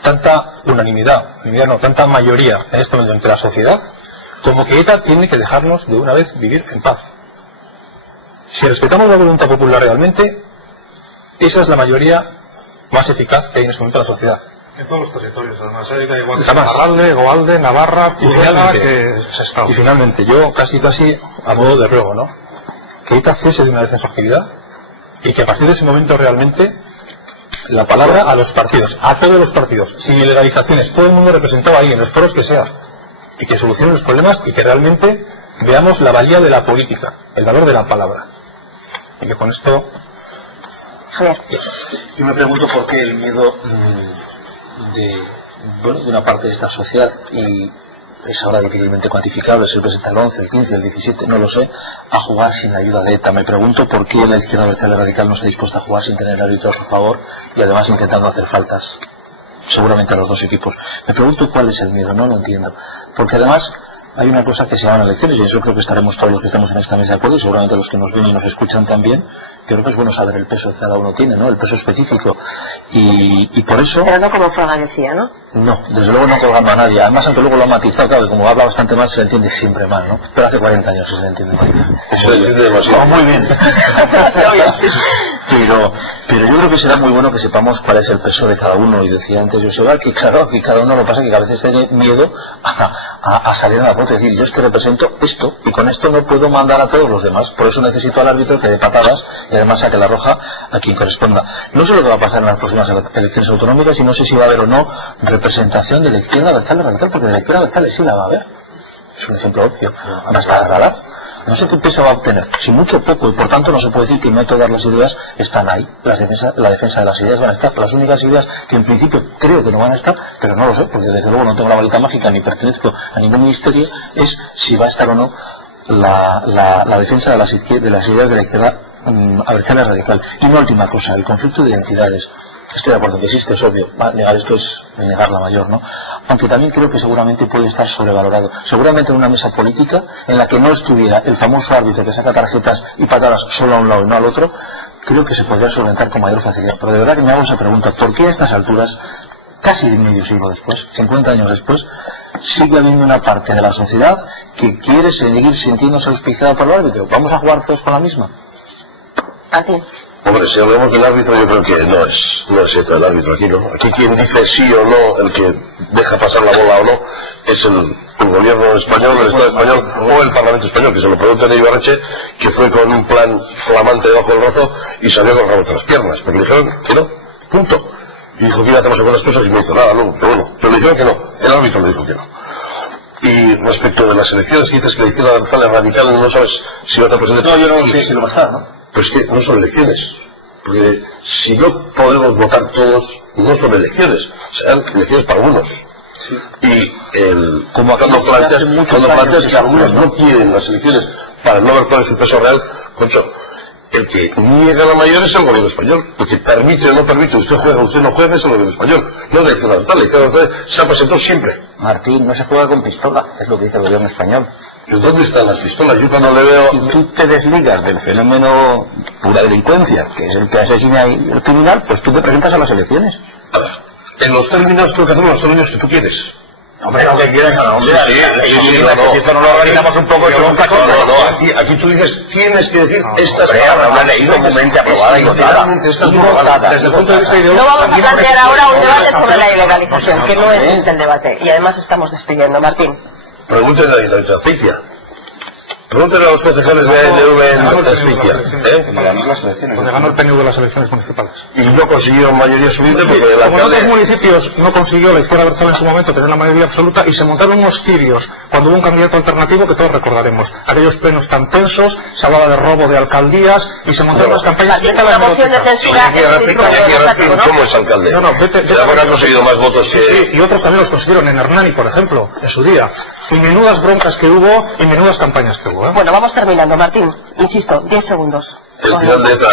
tanta unanimidad, tanta mayoría en este momento entre la sociedad, como que ETA tiene que dejarnos de una vez vivir en paz. Si respetamos la voluntad popular realmente, esa es la mayoría más eficaz que hay en este momento en la sociedad. En todos los territorios, además, da igual Jamás. Iparralde, Goalde, Navarra, Tudela, que Y finalmente, yo casi a modo de ruego, ¿no? Que ETA cese de una vez en su actividad y que a partir de ese momento realmente la palabra a los partidos, a todos los partidos, sin ilegalizaciones, todo el mundo representado ahí, en los foros que sea, y que solucionen los problemas y que realmente veamos la valía de la política, el valor de la palabra. Y que con esto... Javier. Yo me pregunto por qué el miedo de una parte de esta sociedad, y es ahora difícilmente cuantificable, si representa el 11, el 15, el 17, no lo sé, a jugar sin la ayuda de ETA. Me pregunto por qué la izquierda abertzale radical no está dispuesta a jugar sin tener el árbitro a su favor y además intentando hacer faltas, seguramente a los dos equipos. Me pregunto cuál es el miedo, no lo entiendo. Porque además hay una cosa que se llaman elecciones, y eso creo que estaremos todos los que estamos en esta mesa de acuerdo, y seguramente los que nos ven y nos escuchan también. Yo creo que es bueno saber el peso que cada uno tiene, ¿no? El peso específico. Y por eso... Pero no como Fraga decía, ¿no? No, desde luego no colgando a nadie. Además, aunque luego lo ha matizado, claro, que como habla bastante mal, se le entiende siempre mal, ¿no? Pero hace 40 años se le entiende mal. Se le entiende demasiado. Muy bien. Pero yo creo que será muy bueno que sepamos cuál es el peso de cada uno. Y decía antes Joseba que claro, que cada uno lo pasa que a veces tiene miedo a salir a la puerta y decir, yo es que represento esto y con esto no puedo mandar a todos los demás. Por eso necesito al árbitro que dé patadas y además saque la roja a quien corresponda. No sé lo que va a pasar en las próximas elecciones autonómicas y no sé si va a haber o no representación de la izquierda abertzale radical, porque de la izquierda abertzale sí la va a haber. Es un ejemplo obvio. Va a estar radar. No sé qué peso va a obtener, si mucho o poco, y por tanto no se puede decir que no todas las ideas están ahí. La defensa de las ideas van a estar. Las únicas ideas que en principio creo que no van a estar, pero no lo sé, porque desde luego no tengo la varita mágica ni pertenezco a ningún ministerio, es si va a estar o no la defensa de las ideas de la izquierda abertzale radical. Y una última cosa, el conflicto de identidades. Estoy de acuerdo que existe, es obvio. Negar esto es negar la mayor, ¿no? Aunque también creo que seguramente puede estar sobrevalorado. Seguramente en una mesa política en la que no estuviera el famoso árbitro que saca tarjetas y patadas solo a un lado y no al otro, creo que se podría solventar con mayor facilidad. Pero de verdad que me hago esa pregunta, ¿por qué a estas alturas, casi medio siglo después, 50 años después, sigue habiendo una parte de la sociedad que quiere seguir sintiéndose auspiciada por el árbitro? ¿Vamos a jugar todos con la misma? A ti. Hombre, si hablamos del árbitro, yo creo que no es ETA el árbitro aquí, ¿no? Aquí quien dice sí o no, el que deja pasar la bola o no, es el gobierno español, el Estado español o el Parlamento español, que se lo pregunta a Ibarretxe, que fue con un plan flamante debajo del brazo y salió con el rabo entre las piernas, porque le dijeron que no, punto. Y dijo que iba a hacer otras cosas y no hizo nada, no, pero bueno, pero le dijeron que no, el árbitro le dijo que no. Y respecto de las elecciones, que dices que la izquierda abertzale radical no sabes si va a estar presente. No, yo no sé si lo va a estar, ¿no? Pero es que no son elecciones, porque si no podemos votar todos, no son elecciones, serán elecciones para algunos. Sí. Y cuando planteas que algunos no quieren las elecciones para no ver cuál es su peso real, concho, el que niega la mayor es el gobierno español, el que permite o no permite, usted juega, usted no juega, es el gobierno español, no la izquierda abertzale se ha presentado siempre. Martín, no se juega con pistola, es lo que dice el gobierno español. ¿Dónde están las pistolas? Yo cuando le veo... Si tú te desligas del fenómeno pura delincuencia, que es el que asesina y el criminal, pues tú te presentas a las elecciones. A ver, en los términos, tengo que hacer los términos que tú quieres. Hombre, lo que quieras, cada hombre. Sí, si esto no lo organizamos un poco, esto es un cachorro. No, aquí tú dices, tienes que decir, esta es la ley documente aprobada y votada. Desde el punto de vista ideológico. No vamos a plantear ahora un debate sobre la ilegalización, que no existe el debate. Y además estamos despidiendo, Martín. Pregúntenle a la Azpeitia. Pregúntenle a los concejales de ANV en Azpeitia. Donde ganó el PNV las elecciones municipales. Y no consiguieron mayoría suficiente porque el Como en otros alcalde... municipios no consiguió la izquierda abertzale en su momento tener la mayoría absoluta y se montaron unos cirios cuando hubo un candidato alternativo que todos recordaremos. Aquellos plenos tan tensos, se hablaba de robo de alcaldías y se montaron unas campañas... Batiendo una moción de censura ¿Cómo es alcalde? No, vete ha conseguido más votos que... Sí, y otros también los consiguieron en Hernani, por ejemplo, en su día. Y menudas broncas que hubo y menudas campañas que hubo. Bueno, vamos terminando, Martín. Insisto, 10 segundos. El final de ETA,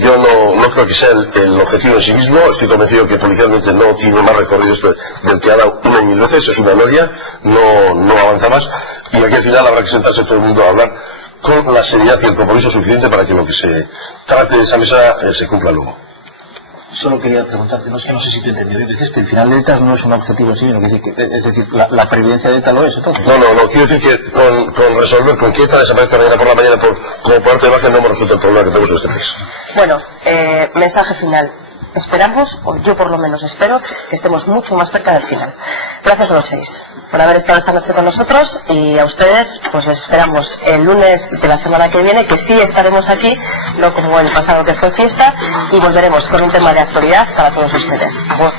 yo no creo que sea el objetivo en sí mismo. Estoy convencido que policialmente no tiene más recorrido esto del que ha dado una y mil veces. Es una gloria, no avanza más. Y aquí al final habrá que sentarse todo el mundo a hablar con la seriedad y el compromiso suficiente para que lo que se trate de esa mesa se cumpla luego. Solo quería preguntarte, no sé si te entendí, dices que el final de ETA no es un objetivo en sí, sino que es decir, la previdencia de ETA lo es, entonces. No, quiero decir que con resolver con que ETA desaparezca mañana por la mañana como parte de imagen no hemos resuelto el problema que tenemos en este país. Bueno, mensaje final. Esperamos, o yo por lo menos espero, que estemos mucho más cerca del final. Gracias a los 6 por haber estado esta noche con nosotros, y a ustedes pues les esperamos el lunes de la semana que viene, que sí estaremos aquí, no como el pasado que fue fiesta, y volveremos con un tema de actualidad para todos ustedes. Agur,